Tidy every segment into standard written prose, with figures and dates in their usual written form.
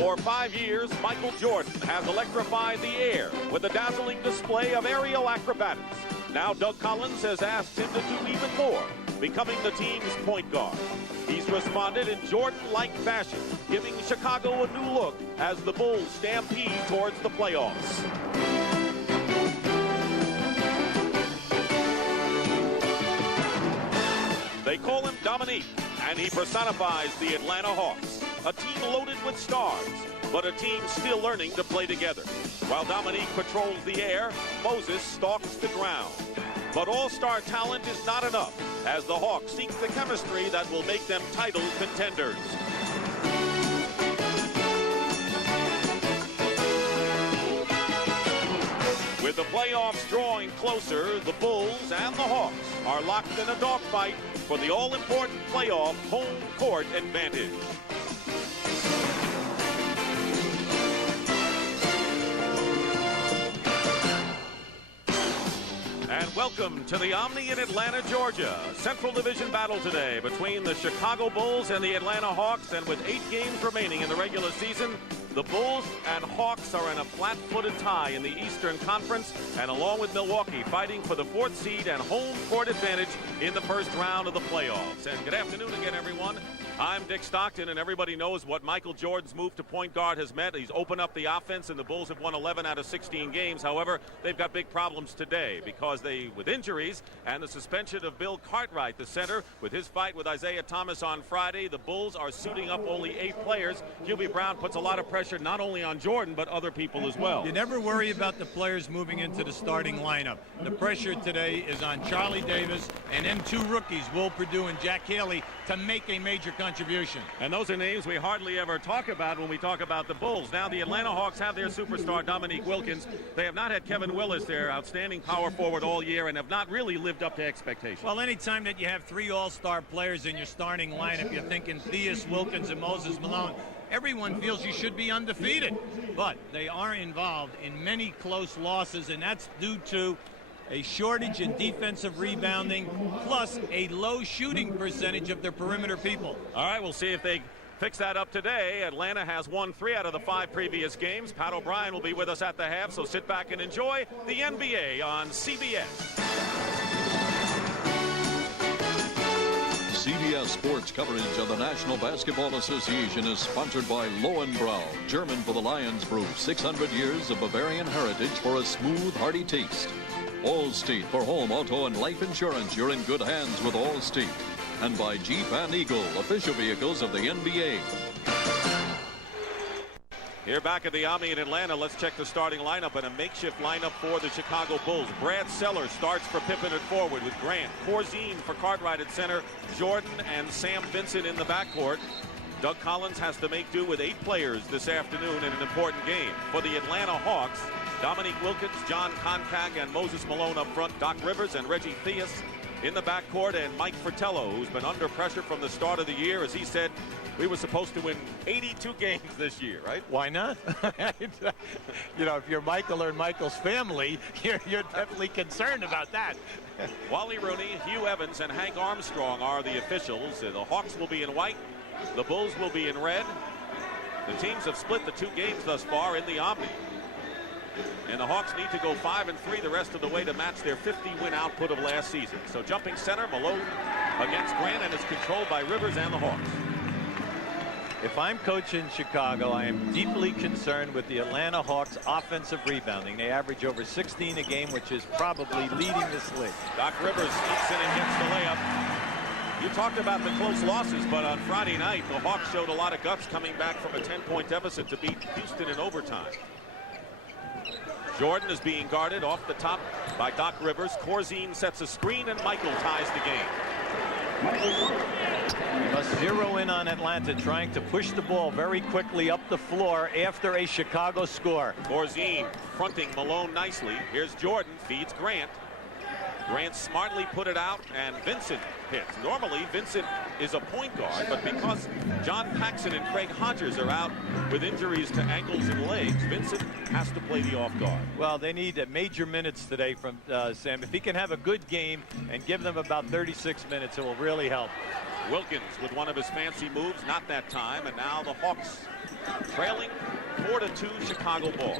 For 5 years, Michael Jordan has electrified the air with a dazzling display of aerial acrobatics. Now Doug Collins has asked him to do even more, becoming the team's point guard. He's responded in Jordan-like fashion, giving Chicago a new look as the Bulls stampede towards the playoffs. They call him Dominique, and he personifies the Atlanta Hawks, a team loaded with stars, but a team still learning to play together. While Dominique patrols the air, Moses stalks the ground. But all-star talent is not enough, as the Hawks seek the chemistry that will make them title contenders. With the playoffs drawing closer, the Bulls and the Hawks are locked in a dogfight for the all-important playoff home court advantage. And welcome to the Omni in Atlanta, Georgia. Central Division battle today between the Chicago Bulls and the Atlanta Hawks. And with 8 games remaining in the regular season, the Bulls and Hawks are in a flat-footed tie in the Eastern Conference, and along with Milwaukee, fighting for the 4th seed and home court advantage in the first round of the playoffs. And good afternoon again, everyone. I'm Dick Stockton, and everybody knows what Michael Jordan's move to point guard has meant. He's opened up the offense, and the Bulls have won 11 out of 16 games. However, they've got big problems today because with injuries and the suspension of Bill Cartwright, the center, with his fight with Isaiah Thomas on Friday, the Bulls are suiting up only 8 players. Hubie Brown puts a lot of pressure not only on Jordan, but other people as well. You never worry about the players moving into the starting lineup. The pressure today is on Charlie Davis and then 2 rookies, Will Perdue and Jack Haley, to make a major contribution. And those are names we hardly ever talk about when we talk about the Bulls. Now the Atlanta Hawks have their superstar Dominique Wilkins. They have not had Kevin Willis, their outstanding power forward, all year, and have not really lived up to expectations. Well, anytime that you have 3 all-star players in your starting lineup, you're thinking Theus, Wilkins, and Moses Malone, everyone feels you should be undefeated. But they are involved in many close losses, and that's due to a shortage in defensive rebounding, plus a low shooting percentage of their perimeter people. All right, we'll see if they fix that up today. Atlanta has won 3 out of the 5 previous games. Pat O'Brien will be with us at the half, so sit back and enjoy the NBA on CBS. CBS Sports coverage of the National Basketball Association is sponsored by Lowenbrau, German for the Lions Brew. 600 years of Bavarian heritage for a smooth, hearty taste. Allstate for home, auto, and life insurance. You're in good hands with Allstate. And by Jeep and Eagle, official vehicles of the NBA. Here back at the Omni in Atlanta, let's check the starting lineup, and a makeshift lineup for the Chicago Bulls. Brad Sellers starts for Pippen at forward with Grant. Corzine for Cartwright at center. Jordan and Sam Vincent in the backcourt. Doug Collins has to make do with 8 players this afternoon in an important game. For the Atlanta Hawks, Dominique Wilkins, John Koncak, and Moses Malone up front. Doc Rivers and Reggie Theus in the backcourt, and Mike Fratello, who's been under pressure from the start of the year. As he said, we were supposed to win 82 games this year, right? Why not? You know, if you're Michael or Michael's family, you're definitely concerned about that. Wally Rooney, Hugh Evans, and Hank Armstrong are the officials. The Hawks will be in white. The Bulls will be in red. The teams have split the 2 games thus far in the Omni. And the Hawks need to go 5-3 the rest of the way to match their 50-win output of last season. So jumping center, Malone against Grant, and is controlled by Rivers and the Hawks. If I'm coaching Chicago, I am deeply concerned with the Atlanta Hawks offensive rebounding. They average over 16 a game, which is probably leading this league. Doc Rivers sneaks in and gets the layup. You talked about the close losses, but on Friday night, the Hawks showed a lot of guts coming back from a 10-point deficit to beat Houston in overtime. Jordan is being guarded off the top by Doc Rivers. Corzine sets a screen, and Michael ties the game. You must zero in on Atlanta, trying to push the ball very quickly up the floor after a Chicago score. Corzine fronting Malone nicely. Here's Jordan, feeds Grant. Grant smartly put it out, and Vincent hits. Normally, Vincent is a point guard, but because John Paxson and Craig Hodges are out with injuries to ankles and legs, Vincent has to play the off guard. Well, they need major minutes today from Sam. If he can have a good game and give them about 36 minutes, it will really help. Wilkins with one of his fancy moves, not that time, and now the Hawks trailing 4-2 Chicago ball.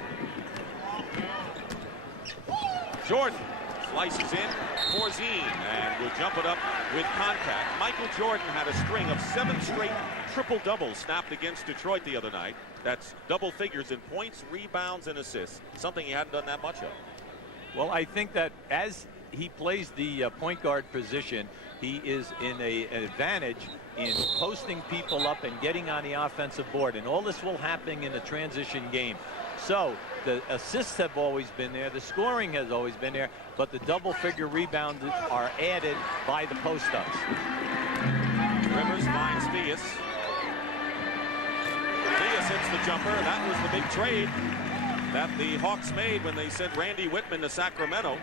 Jordan slices in, Corzine, and will jump it up with contact. Michael Jordan had a string of 7 straight triple-doubles snapped against Detroit the other night. That's double figures in points, rebounds, and assists, something he hadn't done that much of. Well, I think that as he plays the point guard position, he is in an advantage in posting people up and getting on the offensive board, and all this will happen in a transition game. So the assists have always been there, the scoring has always been there, but the double-figure rebounds are added by the post-ups. Rivers finds Theus. Theus hits the jumper. That was the big trade that the Hawks made when they sent Randy Whitman to Sacramento.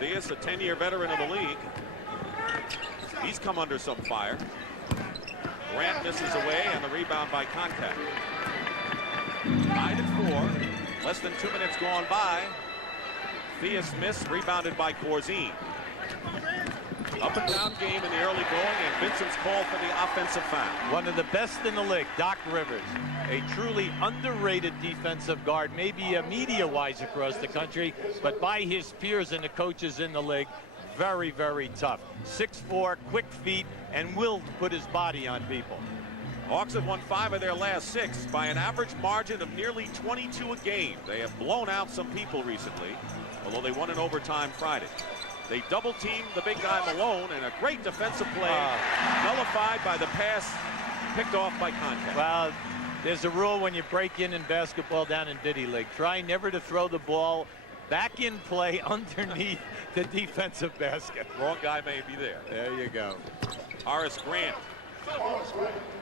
Theus, a 10-year veteran of the league. He's come under some fire. Grant misses away, and the rebound by contact. Tied at 4. Less than 2 minutes gone by. Theus missed, rebounded by Corzine. Up and down game in the early going, and Vincent's called for the offensive foul. One of the best in the league, Doc Rivers, a truly underrated defensive guard, maybe media-wise across the country, but by his peers and the coaches in the league, very, very tough. 6'4", quick feet, and will put his body on people. Hawks have won 5 of their last 6 by an average margin of nearly 22 a game. They have blown out some people recently, although they won in overtime Friday. They double-teamed the big guy Malone, and a great defensive play nullified by the pass picked off by contact. Well, there's a rule when you break in basketball down in Biddy League. Try never to throw the ball back in play underneath the defensive basket. Wrong guy may be there. There you go. Horace Grant,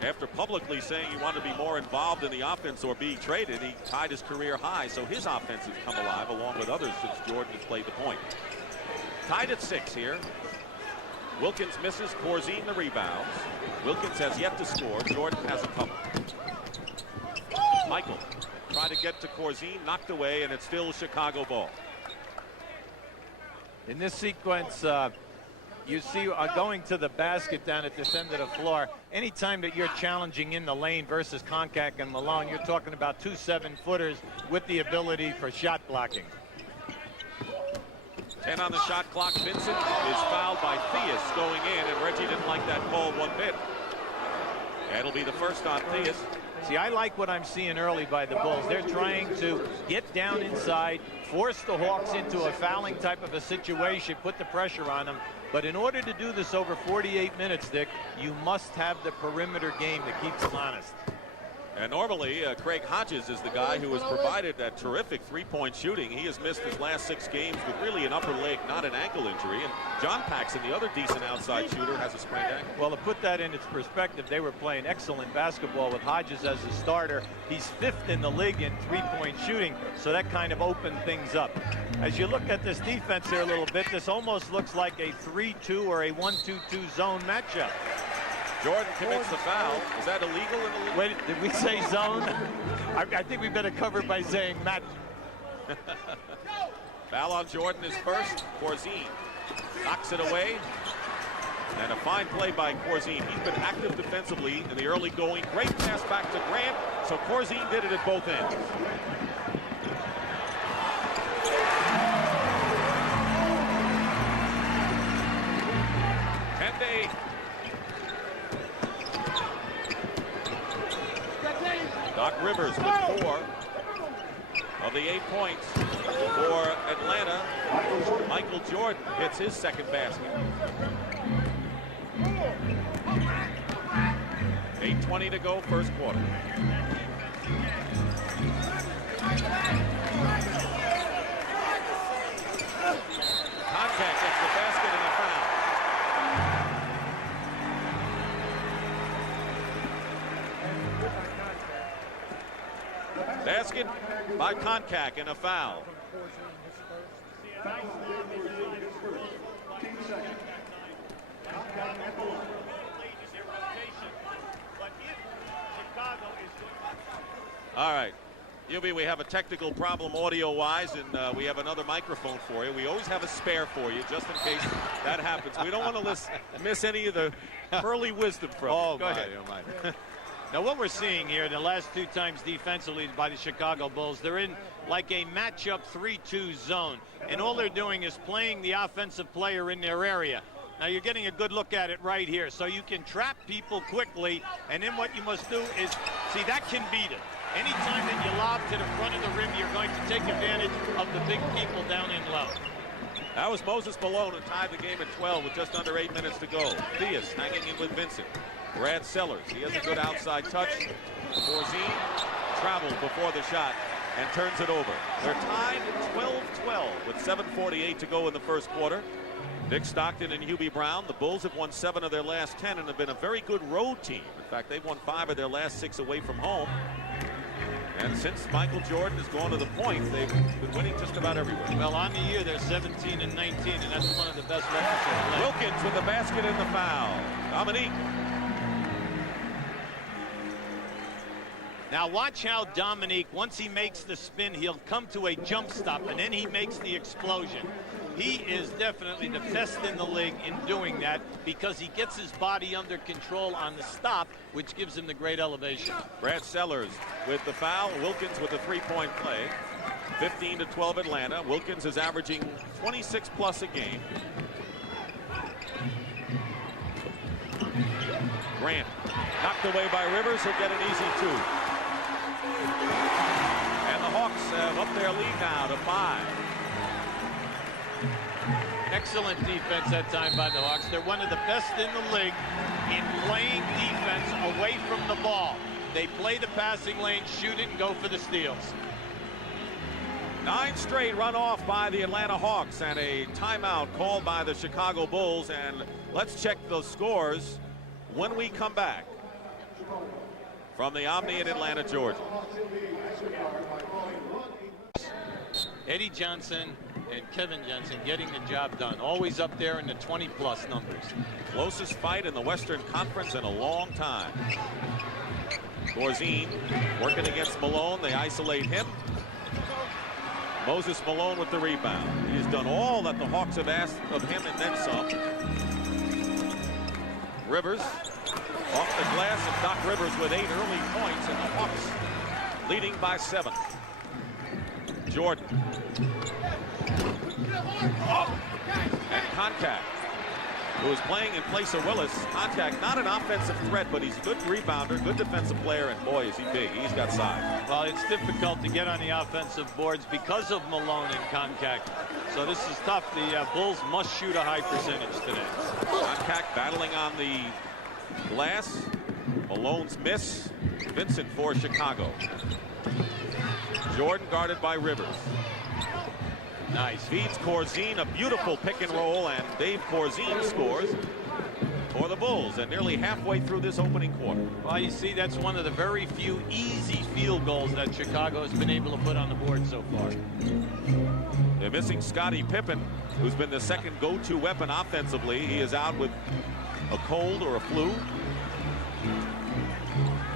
after publicly saying he wanted to be more involved in the offense or be traded, he tied his career high, so his offense has come alive along with others since Jordan has played the point. Tied at 6 here. Wilkins misses, Corzine the rebounds. Wilkins has yet to score. Jordan has a couple. Michael tried to get to Corzine, knocked away, and it's still Chicago ball. In this sequence, you see going to the basket down at this end of the floor. Anytime that you're challenging in the lane versus Concac and Malone, you're talking about 2 7-footers with the ability for shot blocking. 10 on the shot clock. Vincent is fouled by Theus going in, and Reggie didn't like that call one bit. That'll be the first on Theus. See, I like what I'm seeing early by the Bulls. They're trying to get down inside, force the Hawks into a fouling type of a situation, put the pressure on them. But in order to do this over 48 minutes, Dick, you must have the perimeter game that keeps them honest. And normally, Craig Hodges is the guy who has provided that terrific three-point shooting. He has missed his last 6 games with really an upper leg, not an ankle injury. And John Paxson, the other decent outside shooter, has a sprained ankle. Well, to put that in its perspective, they were playing excellent basketball with Hodges as a starter. He's 5th in the league in three-point shooting, so that kind of opened things up. As you look at this defense here a little bit, this almost looks like a 3-2 or a 1-2-2 zone matchup. Jordan commits the foul. Is that illegal in the league? Wait, did we say zone? I think we better cover by saying Matt. Foul on Jordan is first. Corzine knocks it away. And a fine play by Corzine. He's been active defensively in the early going. Great pass back to Grant. So Corzine did it at both ends. Doc Rivers with 4 of the 8 points for Atlanta. Michael Jordan hits his second basket. 8:20 to go, first quarter. Contact gets the basket and a foul. Basket by Concac and a foul. All right. Yubi, we have a technical problem audio-wise, and we have another microphone for you. We always have a spare for you, just in case that happens. We don't want to miss any of the early wisdom from you. Oh, Go my, ahead. oh, my. Now, what we're seeing here, the last 2 times defensively by the Chicago Bulls, they're in like a matchup 3-2 zone, and all they're doing is playing the offensive player in their area. Now, you're getting a good look at it right here, so you can trap people quickly, and then what you must do is, see, that can beat it. Anytime that you lob to the front of the rim, you're going to take advantage of the big people down in low. That was Moses Malone, who tied the game at 12 with just under 8 minutes to go. Theus hanging in with Vincent. Brad Sellers, he has a good outside touch. Corzine traveled before the shot and turns it over. They're tied 12-12 with 7:48 to go in the first quarter. Nick Stockton and Hubie Brown, the Bulls have won 7 of their last 10 and have been a very good road team. In fact, they've won 5 of their last 6 away from home. And since Michael Jordan has gone to the point, they've been winning just about everywhere. Well, on the year, they're 17 and 19, and that's one of the best records they've played. Wilkins with the basket and the foul. Dominique. Now watch how Dominique, once he makes the spin, he'll come to a jump stop, and then he makes the explosion. He is definitely the best in the league in doing that because he gets his body under control on the stop, which gives him the great elevation. Brad Sellers with the foul. Wilkins with a three-point play. 15-12 Atlanta. Wilkins is averaging 26 plus a game. Grant knocked away by Rivers. He'll get an easy 2. And the Hawks have upped their lead now to 5. Excellent defense that time by the Hawks. They're one of the best in the league in playing defense away from the ball. They play the passing lane, shoot it, and go for the steals. 9 straight run off by the Atlanta Hawks and a timeout called by the Chicago Bulls. And let's check the scores when we come back from the Omni in Atlanta, Georgia. Eddie Johnson and Kevin Johnson getting the job done. Always up there in the 20-plus numbers. Closest fight in the Western Conference in a long time. Corzine working against Malone. They isolate him. Moses Malone with the rebound. He's done all that the Hawks have asked of him and then some. Rivers off the glass, and Doc Rivers with 8 early points, and the Hawks leading by 7. Jordan. And Contact, who is playing in place of Willis. Contact, not an offensive threat, but he's a good rebounder, good defensive player, and boy, is he big. He's got size. Well, it's difficult to get on the offensive boards because of Malone and Contact. So this is tough. The Bulls must shoot a high percentage today. Contact battling on the glass. Malone's miss. Vincent for Chicago. Jordan guarded by Rivers. Nice. Feeds Corzine, a beautiful pick and roll, and Dave Corzine scores for the Bulls and nearly halfway through this opening quarter. Well, you see, that's one of the very few easy field goals that Chicago has been able to put on the board so far. They're missing Scottie Pippen, who's been the second go-to weapon offensively. He is out with a cold or a flu.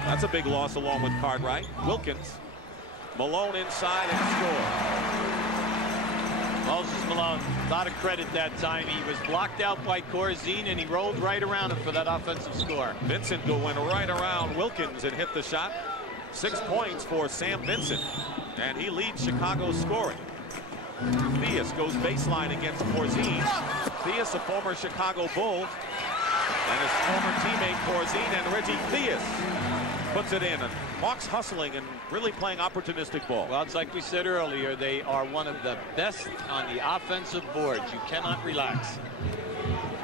That's a big loss along with Cartwright. Wilkins. Malone inside and score. Moses Malone, a lot of credit that time. He was blocked out by Corzine, and he rolled right around him for that offensive score. Vincent went right around Wilkins and hit the shot. 6 points for Sam Vincent, and he leads Chicago's scoring. Theus goes baseline against Corzine. Theus, a former Chicago Bull, and his former teammate Corzine, and Reggie Theus puts it in. And Hawks hustling and really playing opportunistic ball. Well, it's like we said earlier, they are one of the best on the offensive boards. You cannot relax.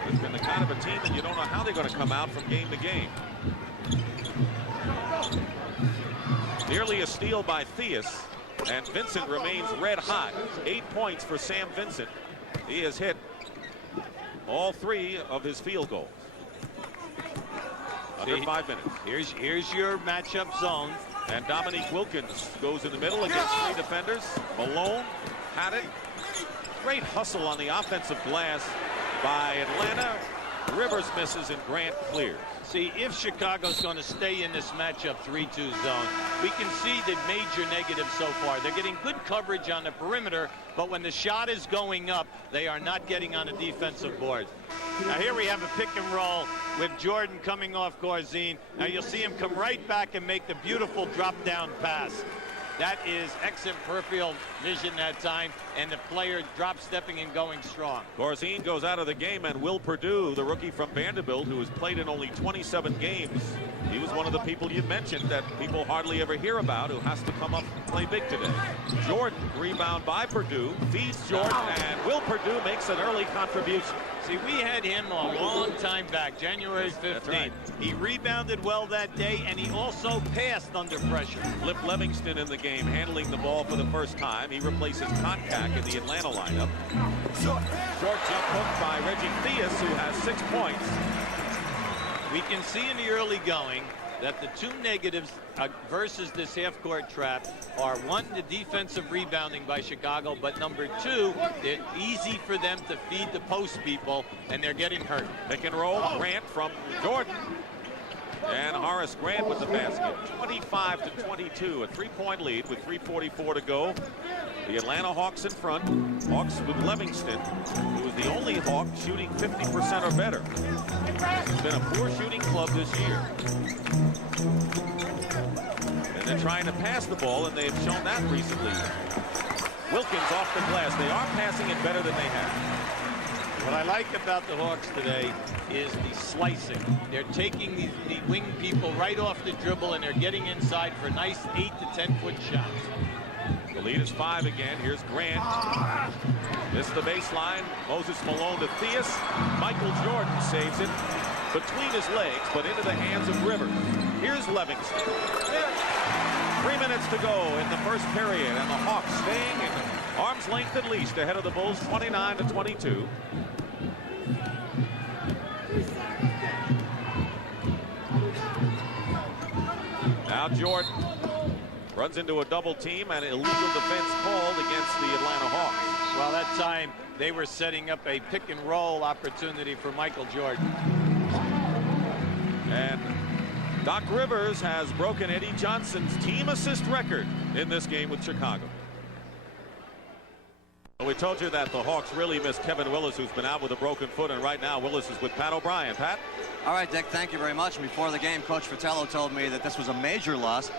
It's been the kind of a team that you don't know how they're going to come out from game to game. Nearly a steal by Theus, and Vincent remains red hot. 8 points for Sam Vincent. He has hit all 3 of his field goals. Under 5 minutes. Here's your matchup zone. And Dominique Wilkins goes in the middle against 3 defenders. Malone had it. Great hustle on the offensive glass by Atlanta. Rivers misses and Grant clears. See, if Chicago's going to stay in this matchup 3-2 zone, we can see the major negatives so far. They're getting good coverage on the perimeter, but when the shot is going up, they are not getting on the defensive board. Now here we have a pick and roll with Jordan coming off Corzine. Now you'll see him come right back and make the beautiful drop down pass. That is excellent peripheral vision that time, and the player drop stepping and going strong. Corzine goes out of the game, and Will Perdue, the rookie from Vanderbilt, who has played in only 27 games, he was one of the people you mentioned that people hardly ever hear about, who has to come up and play big today. Jordan, rebound by Perdue, feeds Jordan, and Will Perdue makes an early contribution. See, we had him a long time back, January 15th. Right. He rebounded well that day, and he also passed under pressure. Flip Livingston in the game, handling the ball for the first time. He replaces Koncak in the Atlanta lineup. Short jump hook by Reggie Theus, who has 6 points. We can see in the early going that the two negatives versus this half-court trap are, one, the defensive rebounding by Chicago, but number two, it's easy for them to feed the post people, and they're getting hurt. Pick and roll, Grant from Jordan. And Horace Grant with the basket, 25-22, a 3-point lead with 3:44 to go. The Atlanta Hawks in front. Hawks with Livingston, who is the only Hawk shooting 50% or better. It's been a poor shooting club this year. And they're trying to pass the ball, and they've shown that recently. Wilkins off the glass. They are passing it better than they have. What I like about the Hawks today is the slicing. They're taking the wing people right off the dribble, and they're getting inside for nice 8 to 10-foot shots. The lead is 5 again. Here's Grant. Missed the baseline. Moses Malone to Theus. Michael Jordan saves it between his legs, but into the hands of Rivers. Here's Livingston. 3 minutes to go in the first period, and the Hawks staying in arm's length at least ahead of the Bulls, 29-22. Now Jordan runs into a double team, and illegal defense called against the Atlanta Hawks. Well, that time they were setting up a pick and roll opportunity for Michael Jordan. And Doc Rivers has broken Eddie Johnson's team assist record in this game with Chicago. We told you that the Hawks really missed Kevin Willis, who's been out with a broken foot, and right now Willis is with Pat O'Brien. Pat? All right, Dick, thank you very much. Before the game, Coach Fratello told me that this was a major loss.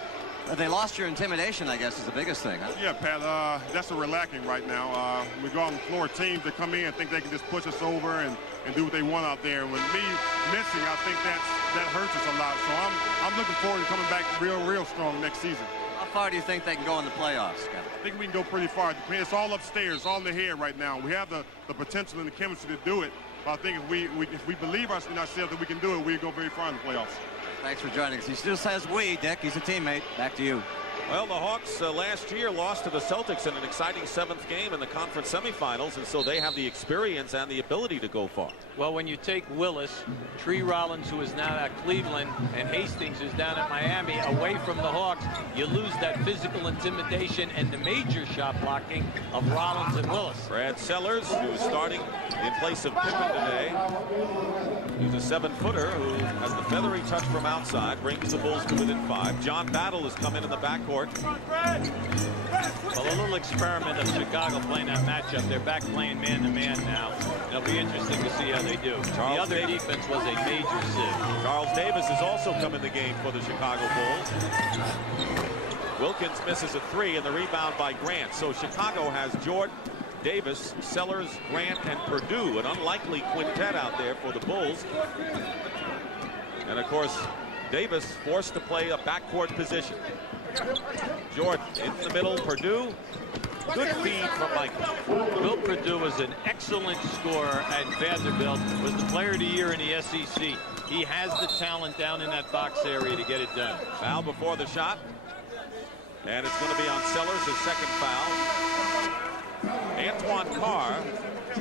They lost your intimidation, I guess, is the biggest thing, huh? Yeah, Pat, that's what we're lacking right now. We go on the floor, teams that come in and think they can just push us over and do what they want out there. And with me missing, I think that hurts us a lot. So I'm looking forward to coming back real strong next season. How far do you think they can go in the playoffs, Kevin? I think we can go pretty far. It's all upstairs, all in the head right now. We have the potential and the chemistry to do it. But I think if we believe in ourselves that we can do it, we'll go very far in the playoffs. Thanks for joining us. He still says we, Dick. He's a teammate. Back to you. Well, the Hawks last year lost to the Celtics in an exciting 7th game in the conference semifinals, and so they have the experience and the ability to go far. Well, when you take Willis, Tree Rollins, who is now at Cleveland, and Hastings, who's down at Miami, away from the Hawks, you lose that physical intimidation and the major shot blocking of Rollins and Willis. Brad Sellers, who's starting in place of Pippen today. He's a 7-footer who has the feathery touch from outside, brings the Bulls to within 5. John Battle has come in the backcourt. Well, a little experiment of Chicago playing that matchup. They're back playing man-to-man now. It'll be interesting to see how they do. The other defense was a major sieve. Charles Davis has also come in the game for the Chicago Bulls. Wilkins misses a 3, and the rebound by Grant. So Chicago has Jordan, Davis, Sellers, Grant, and Perdue, an unlikely quintet out there for the Bulls. And of course, Davis forced to play a backcourt position. Jordan in the middle, Perdue. Good feed from Michael. Will Perdue was an excellent scorer at Vanderbilt, was the player of the year in the SEC. He has the talent down in that box area to get it done. Foul before the shot. And it's going to be on Sellers, his second foul. Antoine Carr,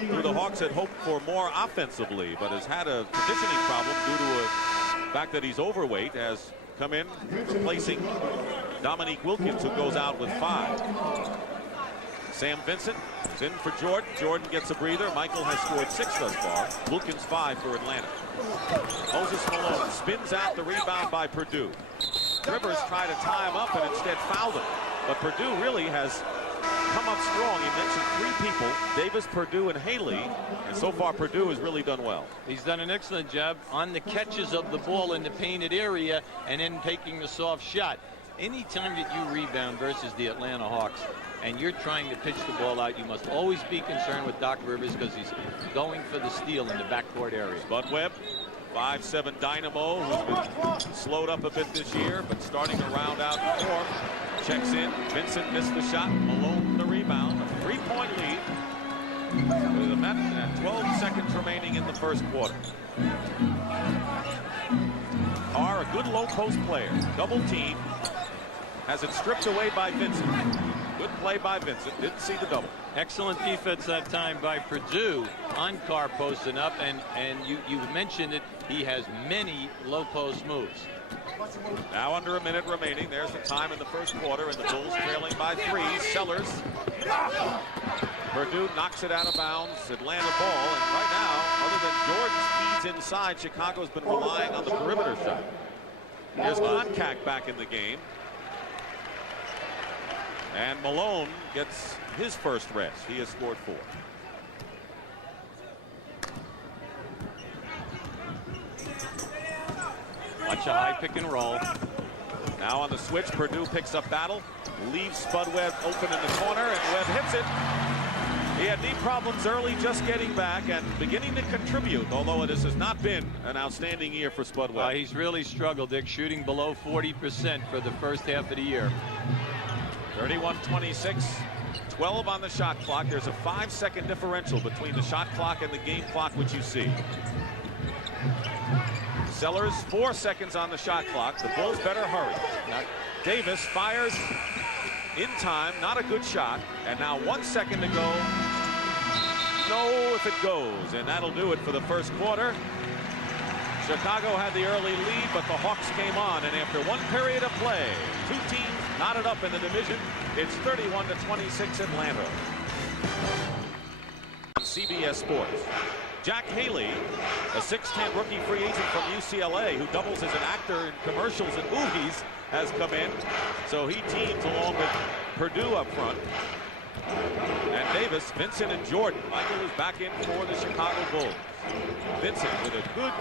who the Hawks had hoped for more offensively, but has had a conditioning problem due to the fact that he's overweight, has come in replacing Dominique Wilkins, who goes out with 5. Sam Vincent Goes in for Jordan. Jordan gets a breather. Michael has scored 6 thus far. Wilkins 5 for Atlanta. Moses Malone spins out the rebound by Purdue. Rivers tried to tie him up and instead fouled him. But Purdue really has come up strong. He mentioned 3 people, Davis, Purdue, and Haley. And so far, Purdue has really done well. He's done an excellent job on the catches of the ball in the painted area and then taking the soft shot. Anytime that you rebound versus the Atlanta Hawks and you're trying to pitch the ball out, you must always be concerned with Doc Rivers because he's going for the steal in the backcourt area. Spud Webb, 5'7" dynamo, who's been slowed up a bit this year, but starting to round out in form. Checks in. Vincent missed the shot. Malone the rebound. A 3-point lead. With the Met and 12 seconds remaining in the first quarter. Carr, a good low post player. Double team. Has it stripped away by Vincent. Good play by Vincent. Didn't see the double. Excellent defense that time by Purdue on Carr posting up, and you mentioned it. He has many low post moves. Now under a minute remaining. There's the time in the first quarter, and the Bulls trailing by 3. Sellers. Purdue knocks it out of bounds. Atlanta ball, and right now, other than Jordan's feeds inside, Chicago's been relying on the perimeter shot. There's Koncak back in the game. And Malone gets his first rest. He has scored 4. Watch a high pick and roll. Now on the switch, Purdue picks up Battle, leaves Spud Webb open in the corner, and Webb hits it. He had knee problems early, just getting back and beginning to contribute, although this has not been an outstanding year for Spud Webb. He's really struggled, Dick, shooting below 40% for the first half of the year. 31-26, 12 on the shot clock. There's a 5-second differential between the shot clock and the game clock, which you see. Sellers, 4 seconds on the shot clock. The Bulls better hurry. Davis fires in time, not a good shot, and now 1 second to go. No, if it goes, and that'll do it for the first quarter. Chicago had the early lead, but the Hawks came on, and after 1 period of play, 2 teams knotted up in the division. It's 31-26 Atlanta. CBS Sports. Jack Haley, a 6'10" rookie free agent from UCLA who doubles as an actor in commercials and movies, has come in. So he teams along with Purdue up front. And Davis, Vincent, and Jordan. Michael is back in for the Chicago Bulls. Vincent with a good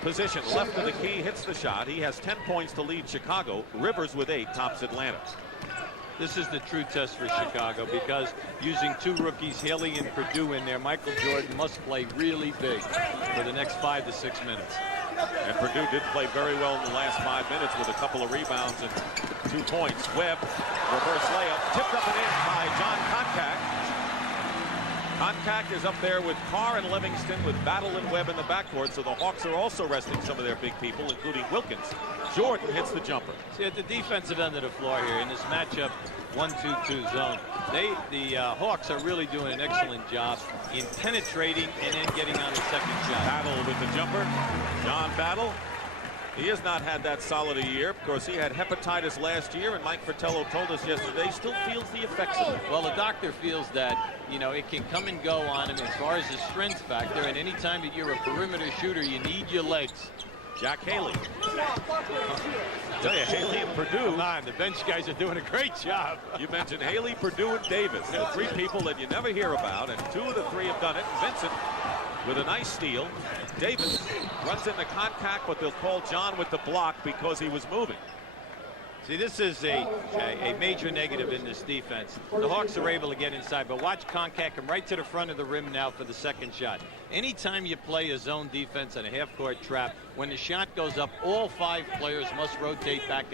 position left of the key, hits the shot. He has 10 points to lead Chicago. Rivers with 8 tops Atlanta. This is the true test for Chicago because using 2 rookies, Haley and Purdue in there, Michael Jordan must play really big for the next 5 to 6 minutes. And Purdue did play very well in the last 5 minutes with a couple of rebounds and 2 points. Webb, reverse layup, tipped up and in by John Koncak. Koncak is up there with Carr and Livingston with Battle and Webb in the backcourt, so the Hawks are also resting some of their big people, including Wilkins. Jordan hits the jumper. See, at the defensive end of the floor here in this matchup 1-2-2 zone, the Hawks are really doing an excellent job in penetrating and then getting on the second shot. Battle with the jumper. John Battle. He has not had that solid a year. Of course, he had hepatitis last year, and Mike Fratello told us yesterday he still feels the effects of it. Well, the doctor feels that, you know, it can come and go on him as far as the strength factor, and anytime that you're a perimeter shooter, you need your legs. Jack Haley. Tell you, Haley and Purdue. Come on, the bench guys are doing a great job. You mentioned Haley, Purdue, and Davis. The 3 people that you never hear about, and 2 of the 3 have done it. Vincent with a nice steal. Davis runs into Koncak, but they'll call John with the block because he was moving. See, this is a major negative in this defense. The Hawks are able to get inside, but watch Koncak come right to the front of the rim now for the second shot. Anytime you play a zone defense and a half-court trap, when the shot goes up, all 5 players must rotate back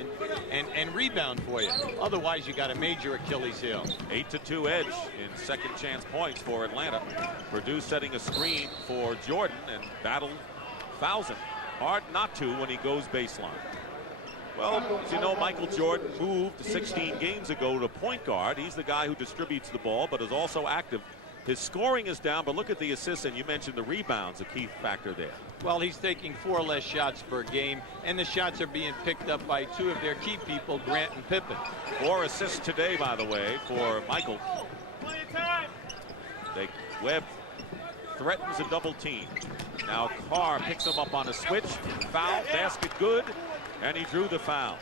and rebound for you. Otherwise, you got a major Achilles heel. 8-2 edge in second chance points for Atlanta. Purdue setting a screen for Jordan, and Battle fouls him. Hard not to when he goes baseline. Well, as you know, Michael Jordan moved 16 games ago to point guard. He's the guy who distributes the ball, but is also active. His scoring is down, but look at the assists, and you mentioned the rebounds, a key factor there. Well, he's taking 4 less shots per game, and the shots are being picked up by 2 of their key people, Grant and Pippen. 4 assists today, by the way, for Michael. Webb threatens a double team. Now Carr picks him up on a switch. Foul, basket good, and he drew the foul.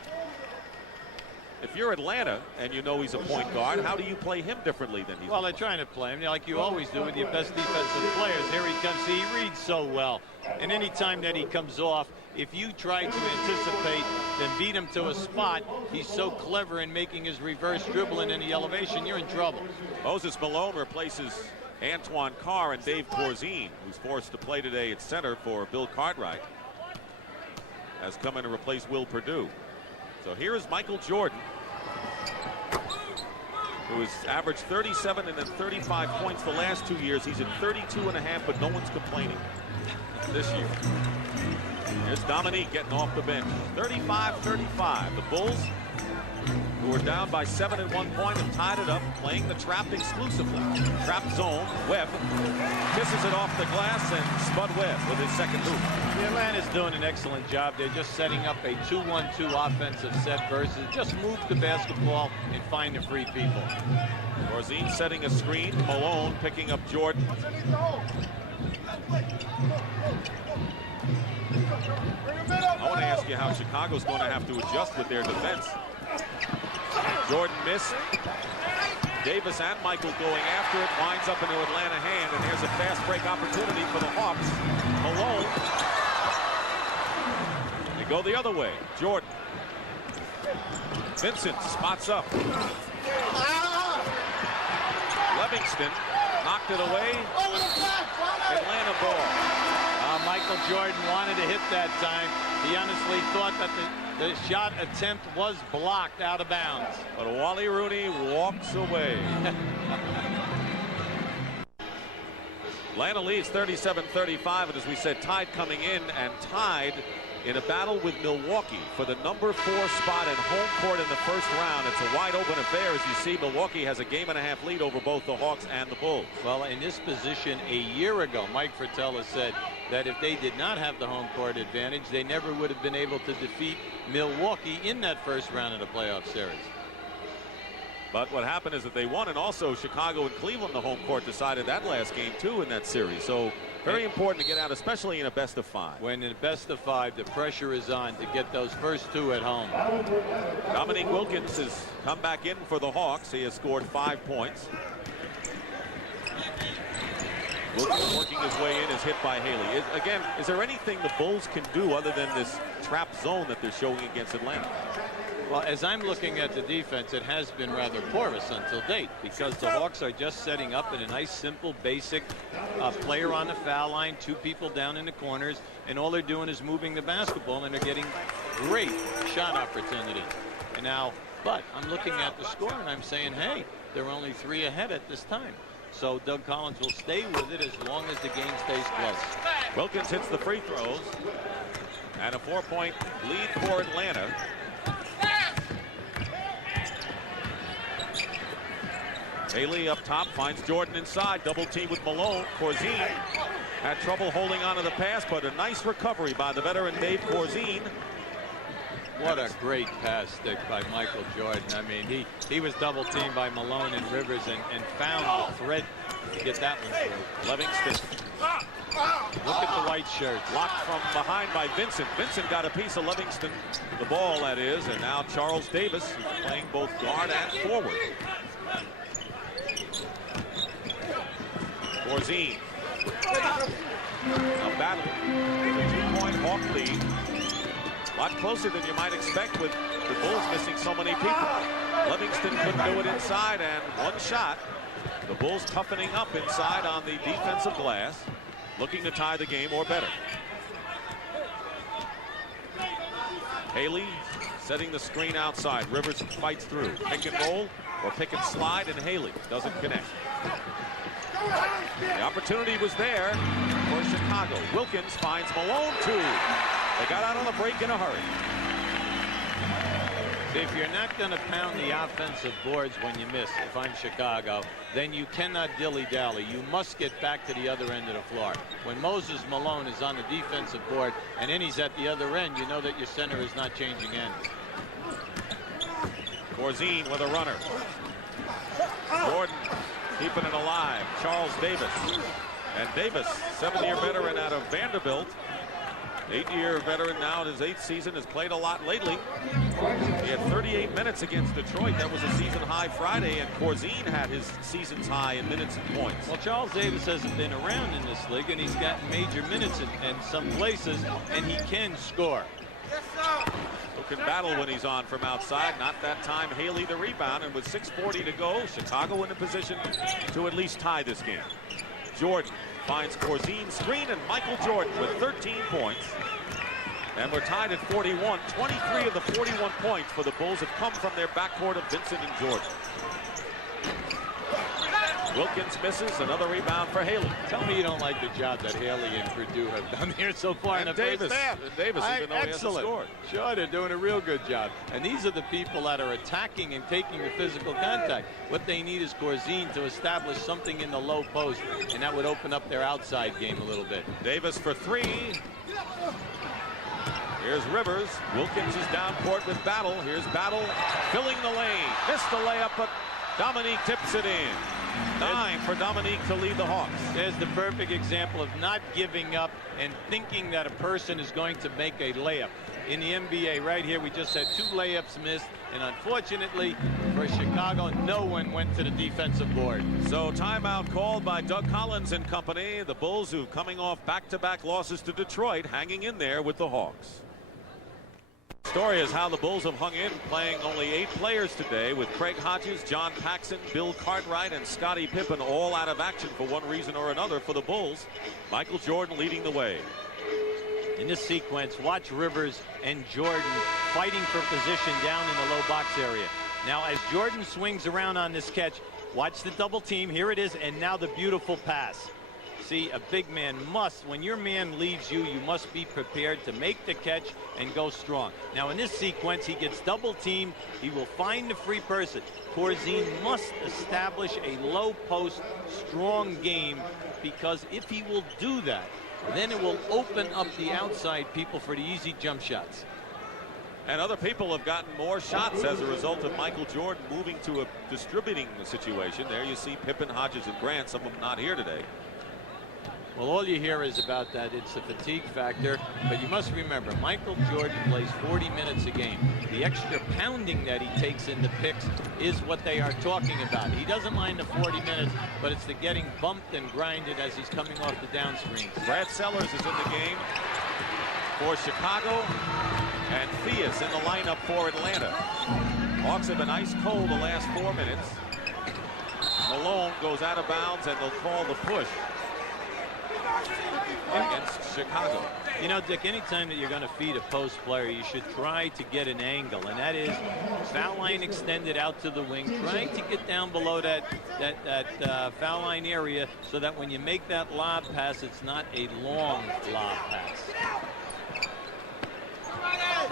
If you're Atlanta and you know he's a point guard, how do you play him differently than he's? Well, they're trying to play him like you always do with your best defensive players. Here he comes. He reads so well. And any time that he comes off, if you try to anticipate and beat him to a spot, he's so clever in making his reverse dribble in the elevation, you're in trouble. Moses Malone replaces Antoine Carr and Dave Corzine, who's forced to play today at center for Bill Cartwright, has come in to replace Will Perdue. So here is Michael Jordan, who has averaged 37 and then 35 points the last 2 years. He's at 32.5, but no one's complaining this year. Here's Dominique getting off the bench. 35-35. The Bulls, who are down by 7 at one point, have tied it up, playing the trap exclusively. Trap zone. Webb kisses it off the glass, and Spud Webb with his second hoop. The Atlanta's doing an excellent job. They're just setting up a 2-1-2 offensive set versus just move the basketball and find the free people. Corzine setting a screen. Malone picking up Jordan. I want to ask you how Chicago's going to have to adjust with their defense. Jordan missed. Davis and Michael going after it. Winds up into Atlanta hand, and here's a fast break opportunity for the Hawks. Malone. They go the other way. Jordan. Vincent spots up. Livingston knocked it away. Atlanta ball. Michael Jordan wanted to hit that time. He honestly thought that the shot attempt was blocked out of bounds. But Wally Rooney walks away. Atlanta leads 37-35, and as we said, tied coming in and tied in a battle with Milwaukee for the #4 spot at home court in the first round. It's a wide open affair. As you see, Milwaukee has a game-and-a-half lead over both the Hawks and the Bulls. Well, in this position a year ago, Mike Fratello said that if they did not have the home court advantage, they never would have been able to defeat Milwaukee in that first round of the playoff series. But what happened is that they won, and also Chicago and Cleveland, the home court, decided that last game too in that series. So very important to get out, especially in a best-of-5. When in a best-of-5, the pressure is on to get those first two at home. Dominique Wilkins has come back in for the Hawks. He has scored 5 points. Wilkins working his way in is hit by Haley. Again, is there anything the Bulls can do other than this trap zone that they're showing against Atlanta? Well, as I'm looking at the defense, it has been rather porous until date because the Hawks are just setting up in a nice, simple, basic player on the foul line, 2 people down in the corners, and all they're doing is moving the basketball, and they're getting great shot opportunity. And now, but I'm looking at the score, and I'm saying, hey, they're only 3 ahead at this time. So Doug Collins will stay with it as long as the game stays close. Wilkins hits the free throws, and a 4-point lead for Atlanta. Haley up top finds Jordan inside. Double team with Malone. Corzine had trouble holding on to the pass, but a nice recovery by the veteran Dave Corzine. What a great pass stick by Michael Jordan. I mean, he was double teamed by Malone and Rivers and found the thread to get that one through. Livingston. Look at the white shirt. Blocked from behind by Vincent. Vincent got a piece of Livingston. The ball, that is. And now Charles Davis, who's playing both guard and forward. Corzine. A battle. 2-point Hawk lead. A lot closer than you might expect with the Bulls missing so many people. Livingston couldn't do it inside, and one shot. The Bulls toughening up inside on the defensive glass, looking to tie the game or better. Haley setting the screen outside. Rivers fights through. Pick and roll or pick and slide, and Haley doesn't connect. The opportunity was there for Chicago. Wilkins finds Malone, too. They got out on the break in a hurry. See, if you're not going to pound the offensive boards when you miss, if I'm Chicago, then you cannot dilly-dally. You must get back to the other end of the floor. When Moses Malone is on the defensive board and then he's at the other end, you know that your center is not changing ends. Corzine with a runner. Jordan keeping it alive. Charles Davis. And Davis, 7-year veteran out of Vanderbilt. 8-year veteran now in his 8th season, has played a lot lately. He had 38 minutes against Detroit. That was a season high Friday, and Corzine had his season's high in minutes and points. Well, Charles Davis hasn't been around in this league, and he's gotten major minutes in some places, and he can score. Who can battle when he's on from outside. Not that time. Haley the rebound, and with 6:40 to go, Chicago in a position to at least tie this game. Jordan finds Corzine's screen, and Michael Jordan with 13 points. And we're tied at 41. 23 of the 41 points for the Bulls have come from their backcourt of Vincent and Jordan. Wilkins misses. Another rebound for Haley. Tell me you don't like the job that Haley and Purdue have done here so far in the first half. And Davis, even though he hasn't scored. Sure, they're doing a real good job. And these are the people that are attacking and taking the physical contact. What they need is Corzine to establish something in the low post, and that would open up their outside game a little bit. Davis for 3. Here's Rivers. Wilkins is down court with Battle. Here's Battle filling the lane. Missed the layup, but Dominique tips it in. 9 for Dominique to lead the Hawks. There's the perfect example of not giving up and thinking that a person is going to make a layup. In the NBA right here, we just had 2 layups missed, and unfortunately for Chicago, no one went to the defensive board. So timeout called by Doug Collins and company. The Bulls, who coming off back-to-back losses to Detroit, hanging in there with the Hawks. Story is how the Bulls have hung in, playing only 8 players today, with Craig Hodges, John Paxson, Bill Cartwright, and Scottie Pippen all out of action for one reason or another for the Bulls. Michael Jordan leading the way. In this sequence, watch Rivers and Jordan fighting for position down in the low box area. Now, as Jordan swings around on this catch, watch the double team. Here it is, and now the beautiful pass. See, a big man must, when your man leaves you, you must be prepared to make the catch and go strong. Now, in this sequence, he gets double teamed. He will find the free person. Corzine must establish a low post, strong game, because if he will do that, then it will open up the outside people for the easy jump shots. And other people have gotten more shots as a result of Michael Jordan moving to a distributing situation. There you see Pippen, Hodges, and Grant, some of them not here today. Well, all you hear is about that. It's a fatigue factor. But you must remember, Michael Jordan plays 40 minutes a game. The extra pounding that he takes in the picks is what they are talking about. He doesn't mind the 40 minutes, but it's the getting bumped and grinded as he's coming off the down screens. Brad Sellers is in the game for Chicago, and Theus in the lineup for Atlanta. Hawks have been ice cold the last 4 minutes. Malone goes out of bounds, and they'll call the push against Chicago. You know, Dick, anytime that you're going to feed a post player, you should try to get an angle, and that is foul line extended out to the wing, trying to get down below that foul line area so that when you make that lob pass, it's not a long lob pass.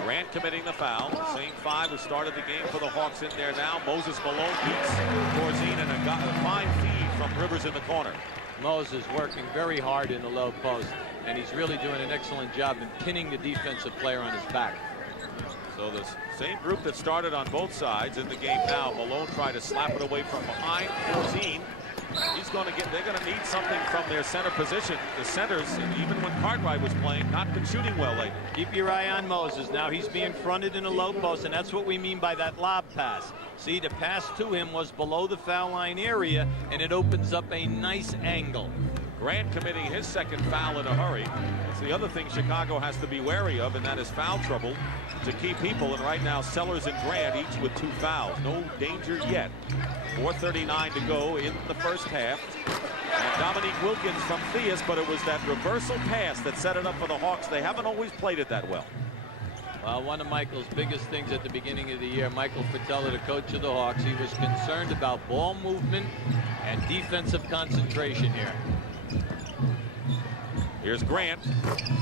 Grant committing the foul. Same 5 who started the game for the Hawks in there now. Moses Malone beats Corzine, and a fine feed from Rivers in the corner. Moses working very hard in the low post, and he's really doing an excellent job in pinning the defensive player on his back. So the same group that started on both sides in the game now. Malone tried to slap it away from behind. Corzine, they're going to need something from their center position. The centers, even when Cartwright was playing, not been shooting well lately. Keep your eye on Moses. Now he's being fronted in a low post, and that's what we mean by that lob pass. See, the pass to him was below the foul line area, and it opens up a nice angle. Grant committing his second foul in a hurry. That's the other thing Chicago has to be wary of, and that is foul trouble to key people. And right now, Sellers and Grant each with 2 fouls. No danger yet. 4:39 to go in the first half. And Dominique Wilkins from Theus, but it was that reversal pass that set it up for the Hawks. They haven't always played it that well. Well, one of Michael's biggest things at the beginning of the year, Michael Fratello, the coach of the Hawks, he was concerned about ball movement and defensive concentration here. Here's Grant,